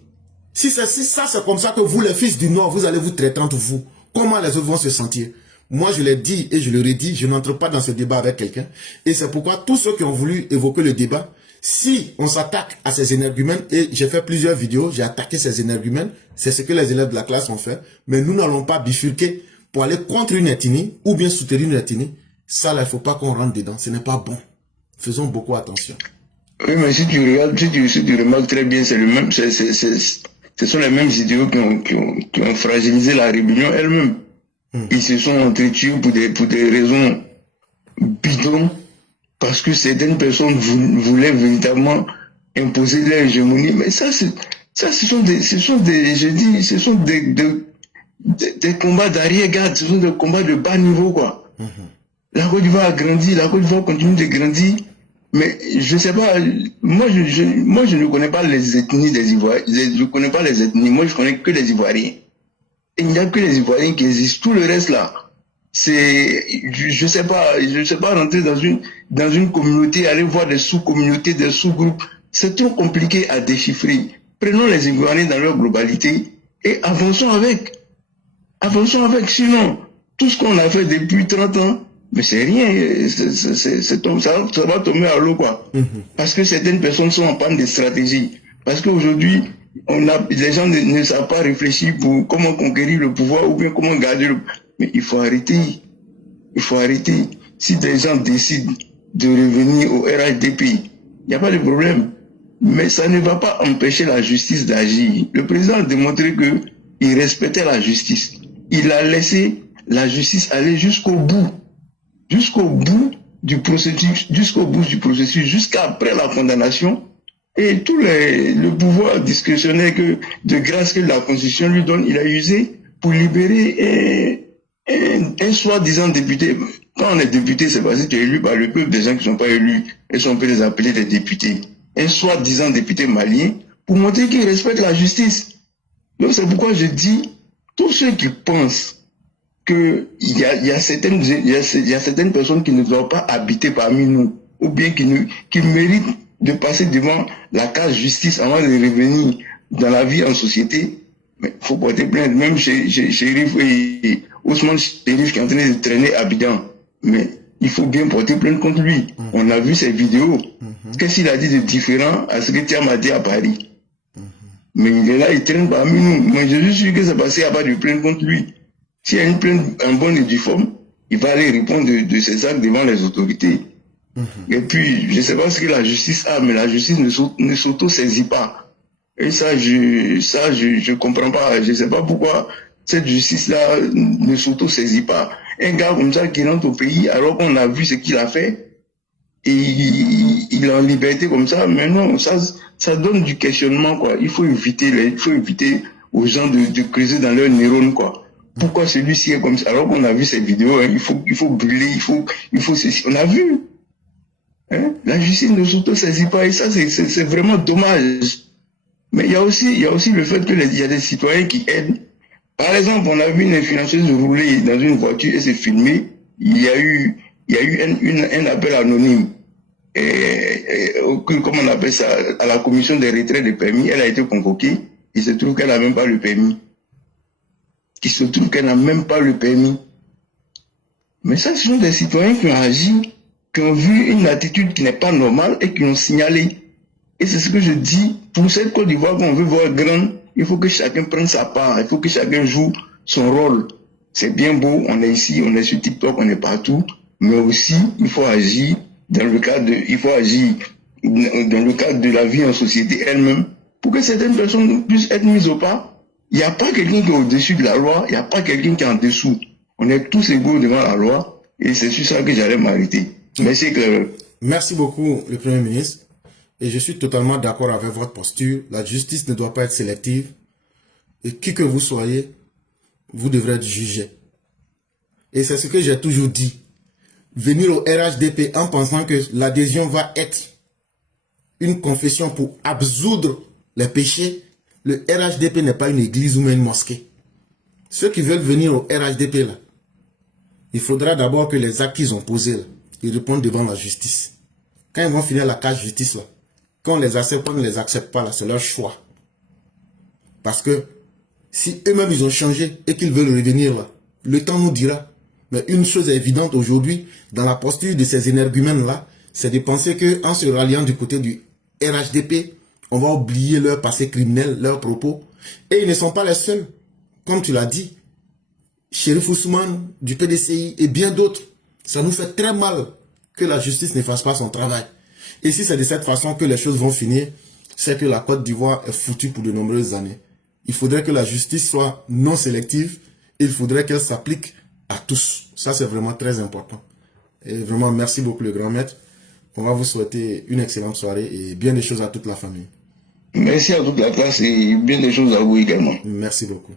Si ça c'est comme ça que vous, les fils du Nord, vous allez vous traiter entre vous, comment les autres vont se sentir? Moi, je l'ai dit et je le redis, je n'entre pas dans ce débat avec quelqu'un. Et c'est pourquoi tous ceux qui ont voulu évoquer le débat, si on s'attaque à ces énergumènes, et j'ai fait plusieurs vidéos, j'ai attaqué ces énergumènes, c'est ce que les élèves de la classe ont fait, mais nous n'allons pas bifurquer pour aller contre une ethnie ou bien soutenir une ethnie. Ça, là, il ne faut pas qu'on rentre dedans. Ce n'est pas bon. Faisons beaucoup attention. Oui, mais si tu regardes, si tu remarques très bien, c'est le même, ce sont les mêmes idéaux qui ont fragilisé la rébellion elle-même. Ils se sont entretués pour des raisons bidon parce que certaines personnes voulaient véritablement imposer leur hégémonie. Mais ça, ce sont des combats d'arrière-garde, ce sont des combats de bas niveau, quoi. La Côte d'Ivoire a grandi, la Côte d'Ivoire continue de grandir. Mais je sais pas, moi je ne connais pas les ethnies des Ivoiriens, je ne connais pas les ethnies, moi je connais que les Ivoiriens. Et il n'y a que les Ivoiriens qui existent, tout le reste là, c'est, je sais pas rentrer dans une communauté, aller voir des sous-communautés, des sous-groupes, c'est trop compliqué à déchiffrer. Prenons les Ivoiriens dans leur globalité et avançons avec, sinon, tout ce qu'on a fait depuis 30 ans, mais c'est rien, ça va tomber à l'eau, quoi. Parce que certaines personnes sont en panne de stratégie. Parce qu'aujourd'hui, les gens ne savent pas réfléchir pour comment conquérir le pouvoir ou bien comment garder le pouvoir. Mais il faut arrêter. Si des gens décident de revenir au RHDP, il n'y a pas de problème. Mais ça ne va pas empêcher la justice d'agir. Le président a démontré qu'il respectait la justice. Il a laissé la justice aller jusqu'au bout du processus, jusqu'à après la condamnation, et tout le pouvoir discrétionnaire de grâce que la Constitution lui donne, il a usé pour libérer un soi-disant député. Quand on est député, c'est parce que tu es élu par le peuple. Des gens qui ne sont pas élus, et on peut les appeler des députés. Un soi-disant député malien, pour montrer qu'il respecte la justice. Donc c'est pourquoi je dis, tous ceux qui pensent qu'il y a certaines personnes qui ne doivent pas habiter parmi nous, ou bien qui méritent de passer devant la case justice avant de revenir dans la vie en société, mais il faut porter plainte. Même chez Chérif et Ousmane Chérif qui est en train de traîner à Abidjan, mais il faut bien porter plainte contre lui. On a vu ses vidéos. Qu'est-ce qu'il a dit de différent à ce que Thiam a dit à Paris? Mais il est là, il traîne parmi nous. Mais je suis sûr que c'est parce qu'il n'y a pas de plainte contre lui. S'il y a une plainte en bonne et due forme, il va aller répondre de ses actes devant les autorités. Et puis, je ne sais pas ce que la justice a, mais la justice ne s'auto-saisit pas. Et ça, je comprends pas. Je ne sais pas pourquoi cette justice-là ne s'auto-saisit pas. Un gars comme ça qui rentre au pays, alors qu'on a vu ce qu'il a fait, et il est en liberté comme ça, mais non, ça donne du questionnement, quoi. Il faut éviter aux gens de creuser dans leurs neurones, quoi. Pourquoi celui-ci est comme ça? Alors qu'on a vu ces vidéos, hein, il faut brûler, il faut ceci. On a vu. Hein? La justice ne s'auto-saisit pas et ça, c'est vraiment dommage. Mais il y a aussi le fait qu'il y a des citoyens qui aident. Par exemple, on a vu une influenceuse rouler dans une voiture et s'est filmée. Il y a eu un appel anonyme. Comment on appelle ça? À la commission des retraits de permis. Elle a été convoquée. Il se trouve qu'elle n'a même pas le permis. Mais ça, ce sont des citoyens qui ont agi, qui ont vu une attitude qui n'est pas normale et qui ont signalé. Et c'est ce que je dis, pour cette Côte d'Ivoire qu'on veut voir grande, il faut que chacun prenne sa part, il faut que chacun joue son rôle. C'est bien beau, on est ici, on est sur TikTok, on est partout, mais aussi, il faut agir dans le cadre de la vie en société elle-même, pour que certaines personnes puissent être mises au pas. Il n'y a pas quelqu'un qui est au-dessus de la loi, il n'y a pas quelqu'un qui est en dessous. On est tous égaux devant la loi, et c'est sur ça que j'allais m'arrêter. Merci, Claire. Merci beaucoup, le Premier ministre. Et je suis totalement d'accord avec votre posture. La justice ne doit pas être sélective. Et qui que vous soyez, vous devrez être jugé. Et c'est ce que j'ai toujours dit. Venir au RHDP en pensant que l'adhésion va être une confession pour absoudre les péchés, le RHDP n'est pas une église ou une mosquée. Ceux qui veulent venir au RHDP, là, il faudra d'abord que les actes qu'ils ont posés, là, ils répondent devant la justice. Quand ils vont finir la case justice, là, quand on les accepte, on ne les accepte pas, là, c'est leur choix. Parce que si eux-mêmes ils ont changé et qu'ils veulent revenir là, le temps nous dira. Mais une chose est évidente aujourd'hui, dans la posture de ces énergumènes là, c'est de penser qu'en se ralliant du côté du RHDP, on va oublier leur passé criminel, leurs propos. Et ils ne sont pas les seuls. Comme tu l'as dit, Chérif Ousmane du PDCI et bien d'autres, ça nous fait très mal que la justice ne fasse pas son travail. Et si c'est de cette façon que les choses vont finir, c'est que la Côte d'Ivoire est foutue pour de nombreuses années. Il faudrait que la justice soit non sélective et il faudrait qu'elle s'applique à tous. Ça, c'est vraiment très important. Et vraiment, merci beaucoup le grand maître. On va vous souhaiter une excellente soirée et bien des choses à toute la famille. Merci à toute la classe et bien des choses à vous également. Merci beaucoup.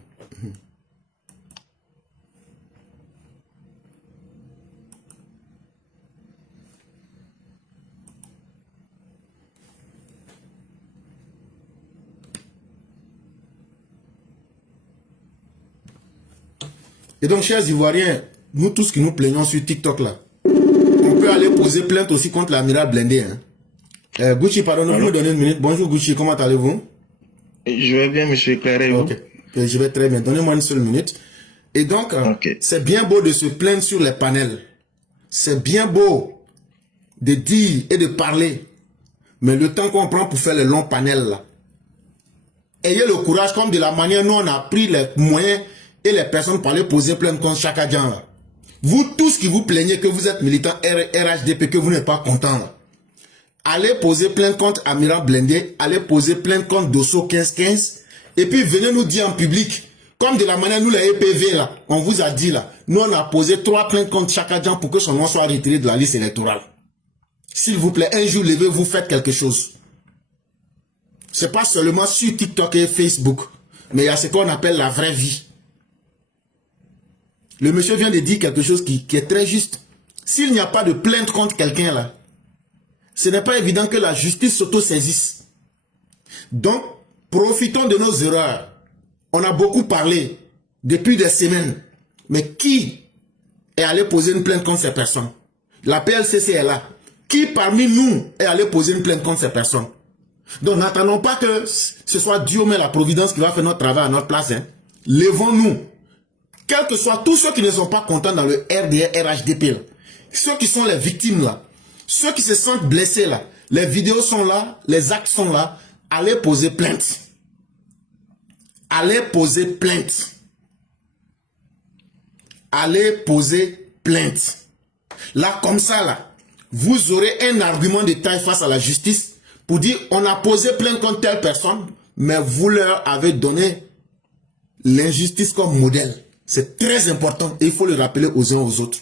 Et donc, chers Ivoiriens, nous tous qui nous plaignons sur TikTok là, on peut aller poser plainte aussi contre l'amiral blindé. Hein. Gucci, pardon, vous me donnez une minute. Bonjour Gucci, comment allez-vous? Je vais bien, monsieur Claire. Ok, je vais très bien. Donnez-moi une seule minute. Et donc, c'est bien beau de se plaindre sur les panels. C'est bien beau de dire et de parler. Mais le temps qu'on prend pour faire les longs panels là, ayez le courage, comme de la manière nous on a pris les moyens et les personnes pour aller poser plainte contre Chaka Dian là. Vous tous qui vous plaignez que vous êtes militant RHDP, que vous n'êtes pas content là, allez poser plainte contre Amiral Blindé, allez poser plainte contre Dosso 1515, et puis venez nous dire en public, comme de la manière nous les EPV là, on vous a dit là, nous on a posé 3 plaintes contre Chaka Dian pour que son nom soit retiré de la liste électorale. S'il vous plaît, un jour levez, vous faites quelque chose. C'est pas seulement sur TikTok et Facebook, mais il y a ce qu'on appelle la vraie vie. Le monsieur vient de dire quelque chose qui est très juste. S'il n'y a pas de plainte contre quelqu'un là, ce n'est pas évident que la justice s'auto-saisisse. Donc, profitons de nos erreurs. On a beaucoup parlé depuis des semaines. Mais qui est allé poser une plainte contre ces personnes? La PLCC est là. Qui parmi nous est allé poser une plainte contre ces personnes? Donc, n'attendons pas que ce soit Dieu mais la providence qui va faire notre travail à notre place. Hein. Levons-nous. Quels que soient tous ceux qui ne sont pas contents dans le RDR, RHDP, là, ceux qui sont les victimes là, ceux qui se sentent blessés là, les vidéos sont là, les actes sont là, allez poser plainte. Allez poser plainte. Allez poser plainte. Là, comme ça là, vous aurez un argument de taille face à la justice pour dire on a posé plainte contre telle personne, mais vous leur avez donné l'injustice comme modèle. C'est très important et il faut le rappeler aux uns aux autres.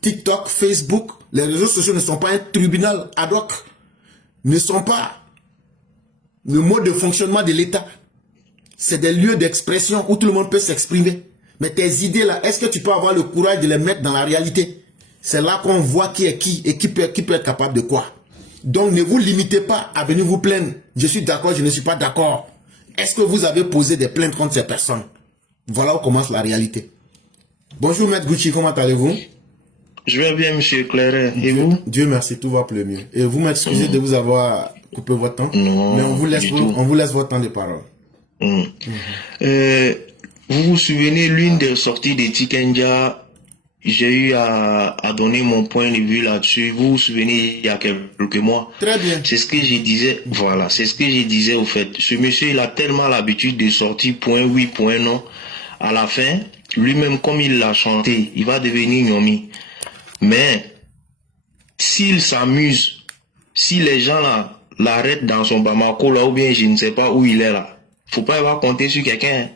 TikTok, Facebook, les réseaux sociaux ne sont pas un tribunal ad hoc, ne sont pas le mode de fonctionnement de l'État. C'est des lieux d'expression où tout le monde peut s'exprimer. Mais tes idées là, est-ce que tu peux avoir le courage de les mettre dans la réalité? C'est là qu'on voit qui est qui et qui peut être capable de quoi. Donc ne vous limitez pas à venir vous plaindre. Je suis d'accord, je ne suis pas d'accord. Est-ce que vous avez posé des plaintes contre ces personnes? Voilà où commence la réalité. Bonjour Maître Gucci, comment allez-vous? Je vais bien, monsieur Claire. Et vous? Dieu merci, tout va pour le mieux. Et vous m'excusez de vous avoir coupé votre temps, non, mais on vous laisse votre temps de parole. Vous vous souvenez, l'une des sorties de Tikenja, j'ai eu à donner mon point de vue là-dessus. Vous vous souvenez, il y a quelques mois. Très bien. C'est ce que je disais. Voilà, c'est ce que je disais au fait. Ce monsieur, il a tellement l'habitude de sortir point oui, point non. À la fin, lui-même, comme il l'a chanté, il va devenir Nyomi. Mais, s'il s'amuse, si les gens là l'arrêtent dans son Bamako là, ou bien je ne sais pas où il est là, faut pas avoir compter sur quelqu'un. Hein.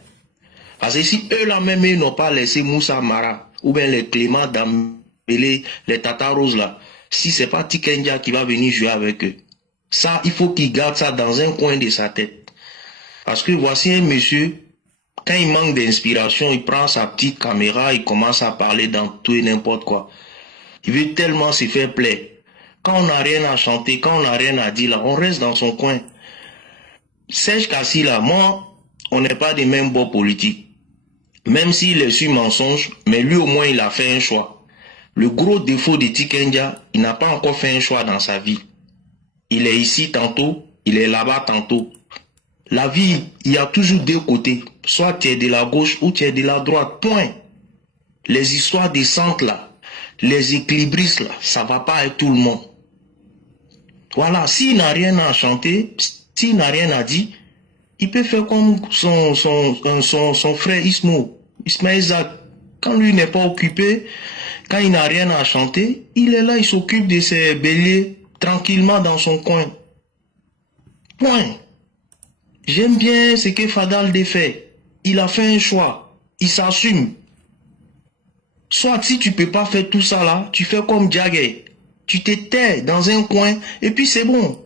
Parce que si eux là même, ils n'ont pas laissé Moussa Mara, ou bien les Clément Dambélé, les Tata Rose là, si c'est pas Tikenja qui va venir jouer avec eux, ça, il faut qu'il garde ça dans un coin de sa tête. Parce que voici un monsieur, quand il manque d'inspiration, il prend sa petite caméra, il commence à parler dans tout et n'importe quoi. Il veut tellement se faire plaisir. Quand on n'a rien à chanter, quand on n'a rien à dire là, on reste dans son coin. Serge Kassi là, moi, on n'est pas des mêmes bords politiques. Même s'il est sur mensonge, mais lui au moins il a fait un choix. Le gros défaut de Tikenja, il n'a pas encore fait un choix dans sa vie. Il est ici tantôt, il est là-bas tantôt. La vie, il y a toujours deux côtés. Soit tu es de la gauche ou tu es de la droite. Point. Les histoires des centres là, les équilibristes là, ça va pas avec tout le monde. Voilà, s'il n'a rien à chanter, s'il n'a rien à dire, il peut faire comme son frère Ismaël Zak. Quand lui n'est pas occupé, quand il n'a rien à chanter, il est là, il s'occupe de ses béliers tranquillement dans son coin. Point. J'aime bien ce que Fadal fait. Il a fait un choix. Il s'assume. Soit si tu peux pas faire tout ça là, tu fais comme Jagger. Tu te tais dans un coin et puis c'est bon.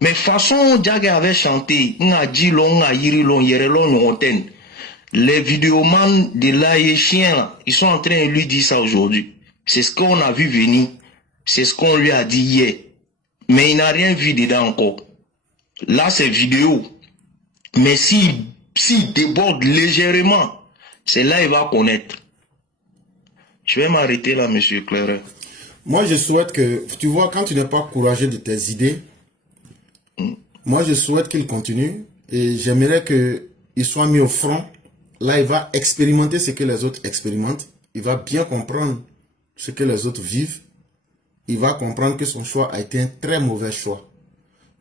Mais façon Jagger avait chanté, les vidéomans de l'Aïechien là, ils sont en train de lui dire ça aujourd'hui. C'est ce qu'on a vu venir. C'est ce qu'on lui a dit hier. Mais il n'a rien vu dedans encore. Là, c'est vidéo. Mais s'il déborde légèrement, c'est là qu'il va connaître. Je vais m'arrêter là, monsieur Claire. Moi, je souhaite que, tu vois, quand tu n'es pas courageux de tes idées, moi, je souhaite qu'il continue et j'aimerais qu'il soit mis au front. Là, il va expérimenter ce que les autres expérimentent. Il va bien comprendre ce que les autres vivent. Il va comprendre que son choix a été un très mauvais choix.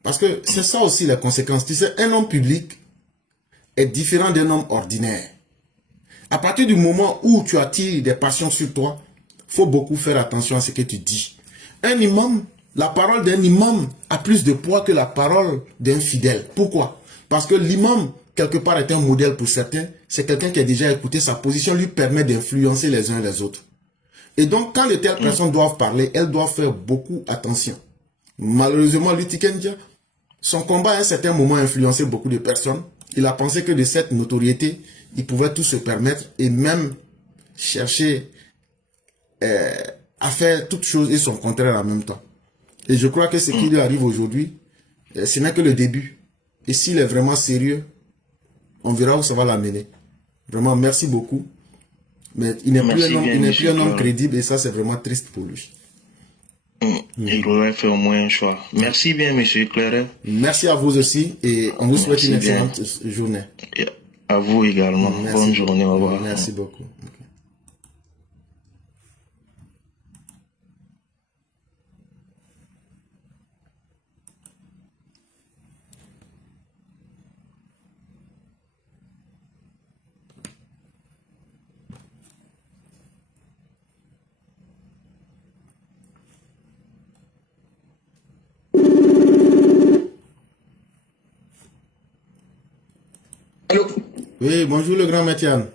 Parce que c'est ça aussi les conséquences. Tu sais, un homme public est différent d'un homme ordinaire. À partir du moment où tu attires des passions sur toi, il faut beaucoup faire attention à ce que tu dis. Un imam, la parole d'un imam a plus de poids que la parole d'un fidèle. Pourquoi? Parce que l'imam, quelque part, est un modèle pour certains. C'est quelqu'un qui a déjà écouté, sa position lui permet d'influencer les uns les autres. Et donc, quand les telles personnes doivent parler, elles doivent faire beaucoup attention. Malheureusement, Lutikendia, son combat à un certain moment a influencé beaucoup de personnes. Il a pensé que de cette notoriété, il pouvait tout se permettre et même chercher à faire toutes choses et son contraire en même temps. Et je crois que ce qui lui arrive aujourd'hui, ce n'est que le début. Et s'il est vraiment sérieux, on verra où ça va l'amener. Vraiment, merci beaucoup. Mais il n'est plus un homme crédible et ça, c'est vraiment triste pour lui. Il aurait fait au moins un choix. Merci bien, monsieur Claire. Merci à vous aussi et on vous souhaite une excellente journée. Et à vous également. Merci. Bonne journée. Au revoir. Merci beaucoup. Allô? Oui, bonjour le grand Métian.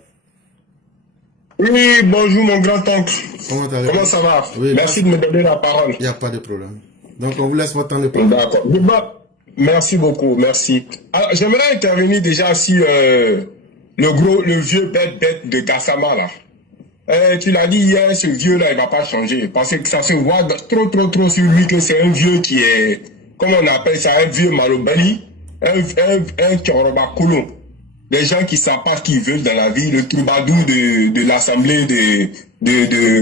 Oui, bonjour mon grand-oncle. Comment ça va? Oui, merci de me donner la parole. Il n'y a pas de problème. Donc on vous laisse votre temps de parole. D'accord. Merci beaucoup, merci. Alors, j'aimerais intervenir déjà sur le vieux bête de Gassama là. Tu l'as dit hier, ce vieux-là, il ne va pas changer. Parce que ça se voit trop sur lui que c'est un vieux qui est, comment on appelle ça, un vieux malobali, un Tchoroba Koulon. Des gens qui ne savent pas ce qu'ils veulent dans la vie, le troubadour de l'assemblée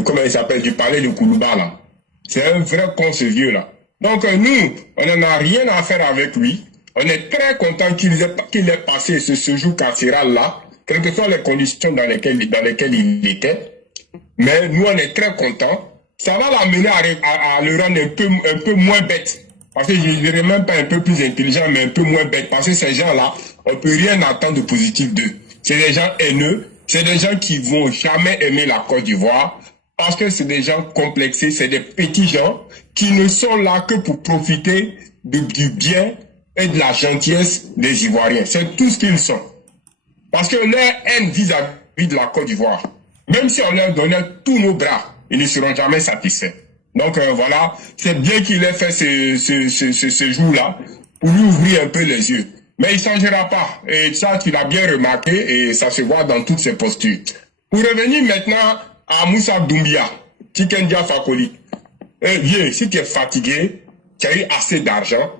comment il s'appelle, du palais de Koulouba là. C'est un vrai con ce vieux là. Donc nous, on n'en a rien à faire avec lui. On est très content qu'il ait passé ce séjour carcéral là, quelles que soient les conditions dans lesquelles il était. Mais nous, on est très contents. Ça va l'amener à le rendre un peu moins bête. Parce que je ne dirais même pas un peu plus intelligent, mais un peu moins bête. Parce que ces gens-là, on ne peut rien attendre de positif d'eux. C'est des gens haineux. C'est des gens qui ne vont jamais aimer la Côte d'Ivoire. Parce que c'est des gens complexés. C'est des petits gens qui ne sont là que pour profiter du bien et de la gentillesse des Ivoiriens. C'est tout ce qu'ils sont. Parce que leur haine vis-à-vis de la Côte d'Ivoire, même si on leur donnait tous nos bras, ils ne seront jamais satisfaits. Donc voilà, c'est bien qu'il ait fait ce jour-là pour lui ouvrir un peu les yeux. Mais il ne changera pas. Et ça, tu l'as bien remarqué et ça se voit dans toutes ses postures. Pour revenir maintenant à Moussa Doumbia, Tikendia Fakoli. Vieux, si tu es fatigué, tu as eu assez d'argent,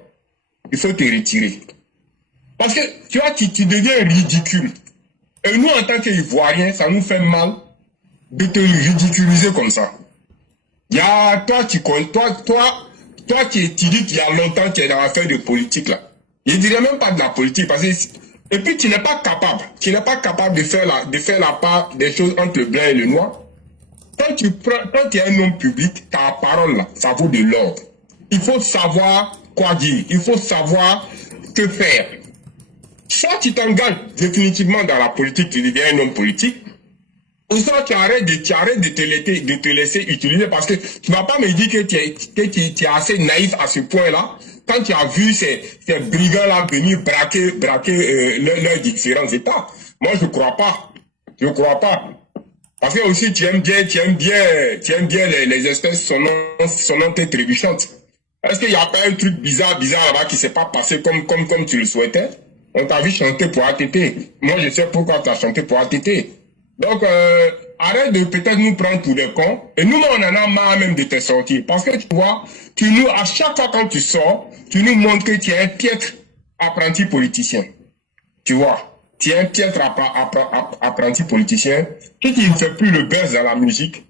il faut te retirer. Parce que tu vois, tu deviens ridicule. Et nous, en tant qu'Ivoiriens, ça nous fait mal de te ridiculiser comme ça. Toi, tu dis qu'il y a longtemps tu es dans l'affaire de politique là. Je ne dirais même pas de la politique parce que et puis tu n'es pas capable de faire la part des choses entre le blanc et le noir. Quand tu es un homme public, ta parole là, ça vaut de l'or. Il faut savoir quoi dire, il faut savoir que faire. Soit tu t'engages définitivement dans la politique, tu deviens un homme politique. Ou soit tu arrêtes de te laisser utiliser parce que tu ne vas pas me dire que tu es assez naïf à ce point-là quand tu as vu ces brigands-là venir braquer leurs différents États. Moi, je ne crois pas. Je ne crois pas. Parce que aussi, tu aimes bien les espèces sonnantes et trébuchantes. Est-ce qu'il n'y a pas un truc bizarre là-bas qui ne s'est pas passé comme tu le souhaitais? On t'a vu chanter pour ATT. Moi, je sais pourquoi tu as chanté pour ATT. Donc, arrête de peut-être nous prendre pour des cons. Et nous, on en a marre même de te sortir. Parce que tu vois, à chaque fois quand tu sors, tu nous montres que tu es un piètre apprenti politicien. Tu vois, tu es un piètre apprenti politicien qui ne fait plus le buzz dans la musique.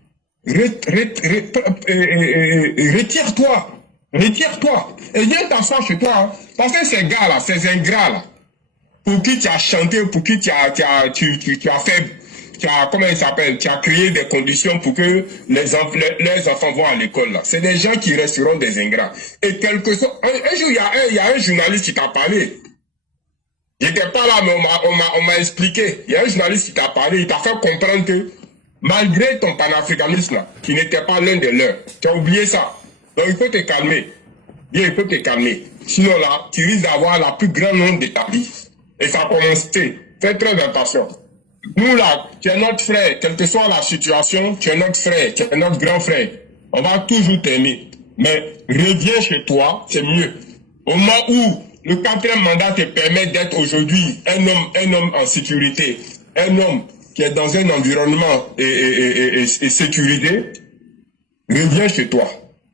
Retire-toi. Retire-toi. Et viens t'asseoir chez toi. Hein. Parce que ces gars-là, ces ingrats-là, pour qui tu as chanté, pour qui tu as fait, comment il s'appelle, tu as créé des conditions pour que les enfants vont à l'école là. C'est des gens qui resteront des ingrats. Et quelque chose, un jour, il y a un journaliste qui t'a parlé. J'étais pas là, mais on m'a expliqué. Il y a un journaliste qui t'a parlé, il t'a fait comprendre que malgré ton panafricanisme là, qui n'était pas l'un des leurs, tu as oublié ça. Donc il faut te calmer. Bien, il faut te calmer. Sinon là, tu risques d'avoir la plus grande honte de ta vie. Et ça a commencé. Fais très attention. Nous là, tu es notre frère. Quelle que soit la situation, tu es notre frère. Tu es notre grand frère. On va toujours t'aimer. Mais reviens chez toi, c'est mieux. Au moment où le 4e mandat te permet d'être aujourd'hui un homme en sécurité, un homme qui est dans un environnement et sécurisé, reviens chez toi.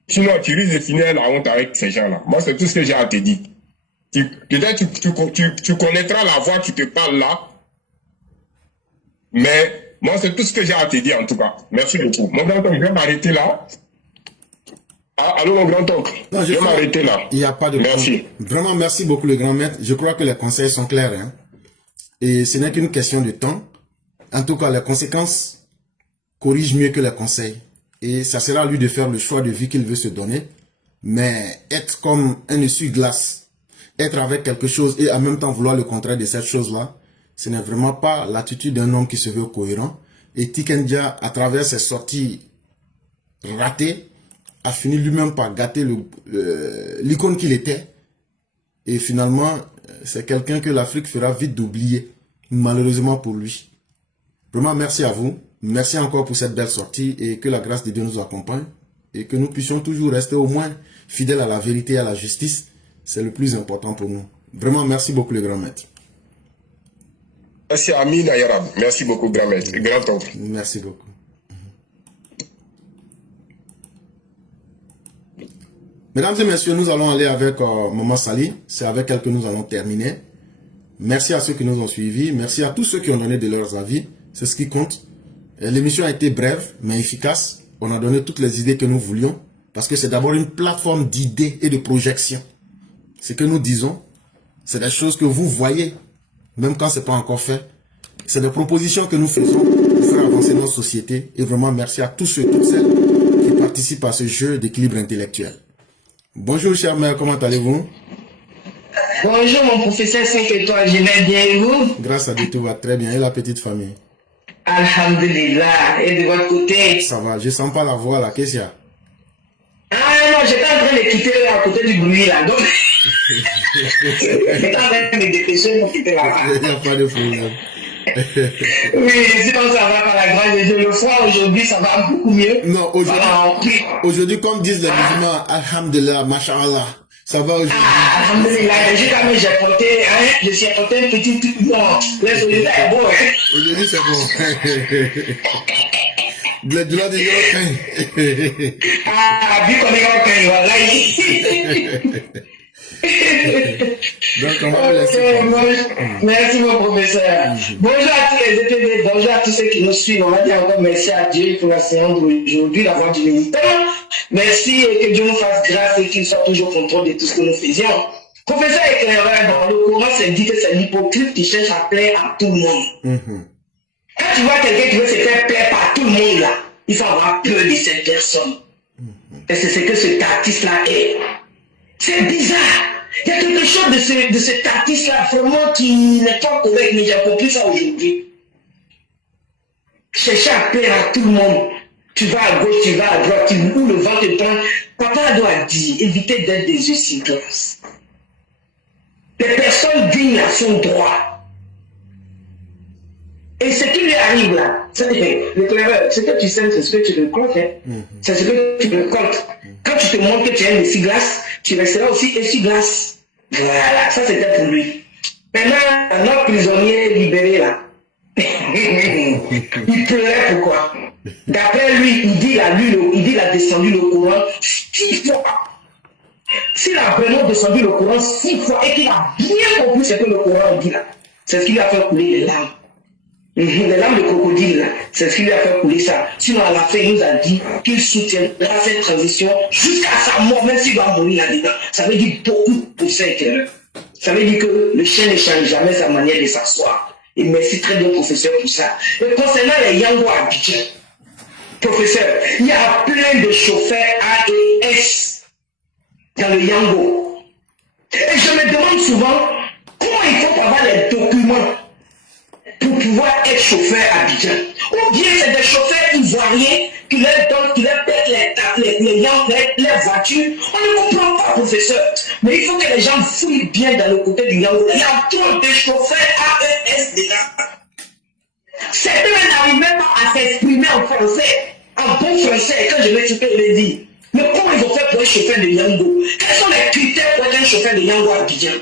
Sinon, tu risques de finir la honte avec ces gens-là. Moi, c'est tout ce que j'ai à te dire. Peut-être tu connaîtras la voix qui te parle là, mais moi, c'est tout ce que j'ai à te dire en tout cas. Merci beaucoup. Mon grand-oncle, je vais m'arrêter là. Ah, allô, mon grand-oncle. Je vais m'arrêter là. Il n'y a pas de problème. Merci. Vraiment, merci beaucoup, le grand maître. Je crois que les conseils sont clairs. Hein? Et ce n'est qu'une question de temps. En tout cas, les conséquences corrigent mieux que les conseils. Et ça sera à lui de faire le choix de vie qu'il veut se donner. Mais être comme un essuie-glace, être avec quelque chose et en même temps vouloir le contraire de cette chose-là, ce n'est vraiment pas l'attitude d'un homme qui se veut cohérent. Et Tikendia, à travers ses sorties ratées, a fini lui-même par gâter l'icône qu'il était. Et finalement, c'est quelqu'un que l'Afrique fera vite d'oublier, malheureusement pour lui. Vraiment, merci à vous. Merci encore pour cette belle sortie et que la grâce de Dieu nous accompagne et que nous puissions toujours rester au moins fidèles à la vérité et à la justice. C'est le plus important pour nous. Vraiment, merci beaucoup, le grand maître. Merci Amin Ayarab. Merci beaucoup, grand maître. Grand-oncle. Merci beaucoup. Mesdames et messieurs, nous allons aller avec Maman Sali. C'est avec elle que nous allons terminer. Merci à ceux qui nous ont suivis. Merci à tous ceux qui ont donné de leurs avis. C'est ce qui compte. L'émission a été brève, mais efficace. On a donné toutes les idées que nous voulions. Parce que c'est d'abord une plateforme d'idées et de projections. Ce que nous disons, c'est des choses que vous voyez, même quand ce n'est pas encore fait. C'est des propositions que nous faisons pour faire avancer notre société. Et vraiment, merci à tous ceux et toutes celles qui participent à ce jeu d'équilibre intellectuel. Bonjour, chère mère, comment allez-vous? Bonjour, mon professeur 5 étoiles, je vais bien et vous? Grâce à Dieu, tout va très bien. Et la petite famille? Alhamdulillah. Et de votre côté? Ça va, je sens pas la voix là, qu'est-ce qu'il y a? Ah non, j'étais en train de quitter à côté du bruit là, donc j'étais en train de me dépêcher pour quitter là-bas. Il n'y a pas de problème. Oui, sinon ça va par la grâce de Dieu. Le froid aujourd'hui, ça va beaucoup mieux. Non, aujourd'hui, comme disent les musulmans, Alhamdulillah, Masha'Allah, ça va aujourd'hui. Ah, Alhamdulillah, j'ai porté, hein, je suis porté un petit truc. Non, aujourd'hui, c'est bon, hein. Aujourd'hui, c'est bon. De là, de Ah, vu qu'on est en train, voilà. Donc, on va laisser. Merci, mon professeur. Bonjour à tous les EPD, bonjour à tous ceux qui nous suivent. On va dire encore merci à Dieu pour la séance d'aujourd'hui, la voix du militant. Merci et que Dieu nous fasse grâce et qu'il soit toujours au contrôle de tout ce que nous faisions. Professeur éclaireur, dans le Coran, c'est dit que c'est l'hypocrite qui cherche à plaire à tout le monde. Quand tu vois quelqu'un qui veut se faire plaire par tout le monde là, il faut avoir peur de cette personne. Et c'est ce que cet artiste-là est. C'est bizarre. Il y a quelque chose de cet artiste-là vraiment qui n'est pas correct, mais j'ai compris ça aujourd'hui. Chercher à plaire à tout le monde. Tu vas à gauche, tu vas à droite, où le vent te prend. Papa doit dire, évitez d'être des yeux si grosses. Les personnes dignes à son droit. Et ce qui lui arrive là, le clever, ce que tu sèmes, c'est ce que tu récoltes. C'est ce que tu récoltes. Quand tu te montres que tu es un essuie-glace, tu resteras aussi essuie-glace. Voilà, ça c'était pour lui. Maintenant, notre prisonnier libéré là, il pleurait pourquoi? D'après lui, il a descendu le courant 6 fois. S'il a vraiment descendu le courant 6 fois et qu'il a bien compris ce que le courant dit là, c'est ce qui lui a fait couler les larmes. Les larmes de crocodile là, c'est ce qui lui a fait couler ça. Sinon à la fin, il nous a dit qu'il soutiendra cette transition jusqu'à sa mort, même s'il va mourir là-dedans. Ça veut dire beaucoup pour ça. Ça veut dire que le chien ne change jamais sa manière de s'asseoir. Et merci très bien, professeur, pour ça. Et concernant les Yango à Abidjan, professeur, il y a plein de chauffeurs AES dans le Yango. Et je me demande souvent comment il faut avoir les documents pour pouvoir être chauffeur à Abidjan. Ou bien c'est des chauffeurs ivoiriens qui leur donnent, qui leur pètent les voitures. On ne comprend pas, professeur. Mais il faut que les gens fouillent bien dans le côté du Yango. Il y a trop de chauffeurs AES dedans. Certains n'arrivent même pas à s'exprimer en français, en bon français, quand je vais le dire. Mais comment ils ont fait pour être chauffeur de Yango? Quels sont les critères pour être un chauffeur de Yango à Abidjan?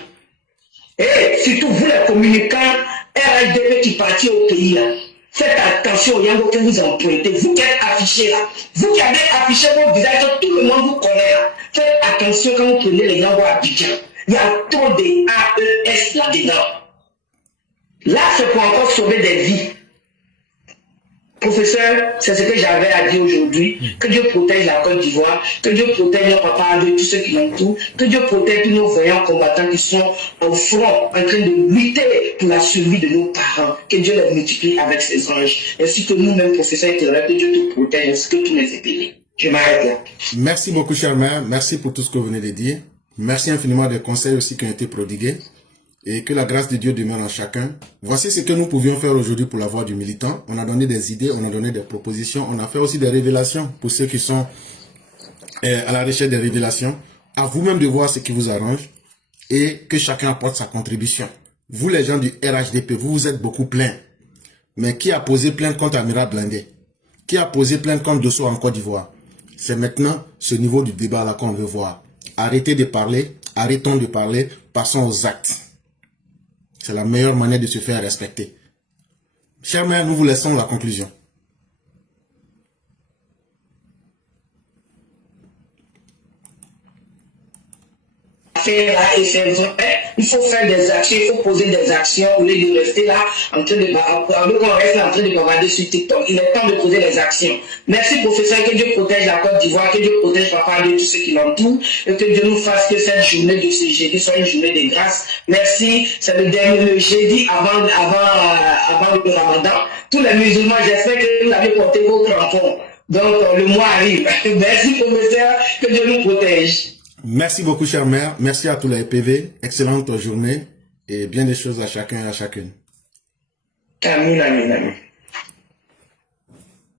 Et surtout vous les communicants RHDP qui partent au pays là, faites attention au Yango que vous empruntez, vous qui êtes affichés là, vous qui avez affiché vos visages, tout le monde vous connaît là, faites attention quand vous prenez les Yango à Abidjan, il y a trop de AES là-dedans. Là c'est pour encore sauver des vies. Professeur, c'est ce que j'avais à dire aujourd'hui. Que Dieu protège la Côte d'Ivoire, que Dieu protège nos papas, de tous ceux qui l'entourent, que Dieu protège tous nos vaillants combattants qui sont au front, en train de lutter pour la survie de nos parents. Que Dieu les multiplie avec ses anges. Ainsi que nous-mêmes, professeurs, que Dieu te protège, ainsi que tous les épées. Je m'arrête là. Merci beaucoup, cher mère. Merci pour tout ce que vous venez de dire. Merci infiniment des conseils aussi qui ont été prodigués. Et que la grâce de Dieu demeure en chacun. Voici ce que nous pouvions faire aujourd'hui pour la voix du militant. On a donné des idées, on a donné des propositions, on a fait aussi des révélations pour ceux qui sont à la recherche des révélations. À vous-même de voir ce qui vous arrange et que chacun apporte sa contribution. Vous les gens du RHDP, vous êtes beaucoup pleins. Mais qui a posé plainte contre Amira Blindé? Qui a posé plainte contre Dosso en Côte d'Ivoire? C'est maintenant ce niveau du débat là qu'on veut voir. Arrêtez de parler, arrêtons de parler, passons aux actes. C'est la meilleure manière de se faire respecter. Chers mères, nous vous laissons la conclusion. Et c'est vrai, il faut faire des actions, il faut poser des actions au lieu de rester là en train de bavarder sur TikTok. Il est temps de poser des actions. Merci professeur, que Dieu protège la Côte d'Ivoire, que Dieu protège papa et tous ceux qui l'entourent, et que Dieu nous fasse que cette journée de ce jeudi soit une journée de grâce. Merci, c'est le jeudi avant le Ramadan. Tous les musulmans, j'espère que vous avez porté vos crampons. Donc le mois arrive. Merci professeur, que Dieu nous protège. Merci beaucoup, chère mère. Merci à tous les PV. Excellente journée et bien des choses à chacun et à chacune. Amen, amen, amen.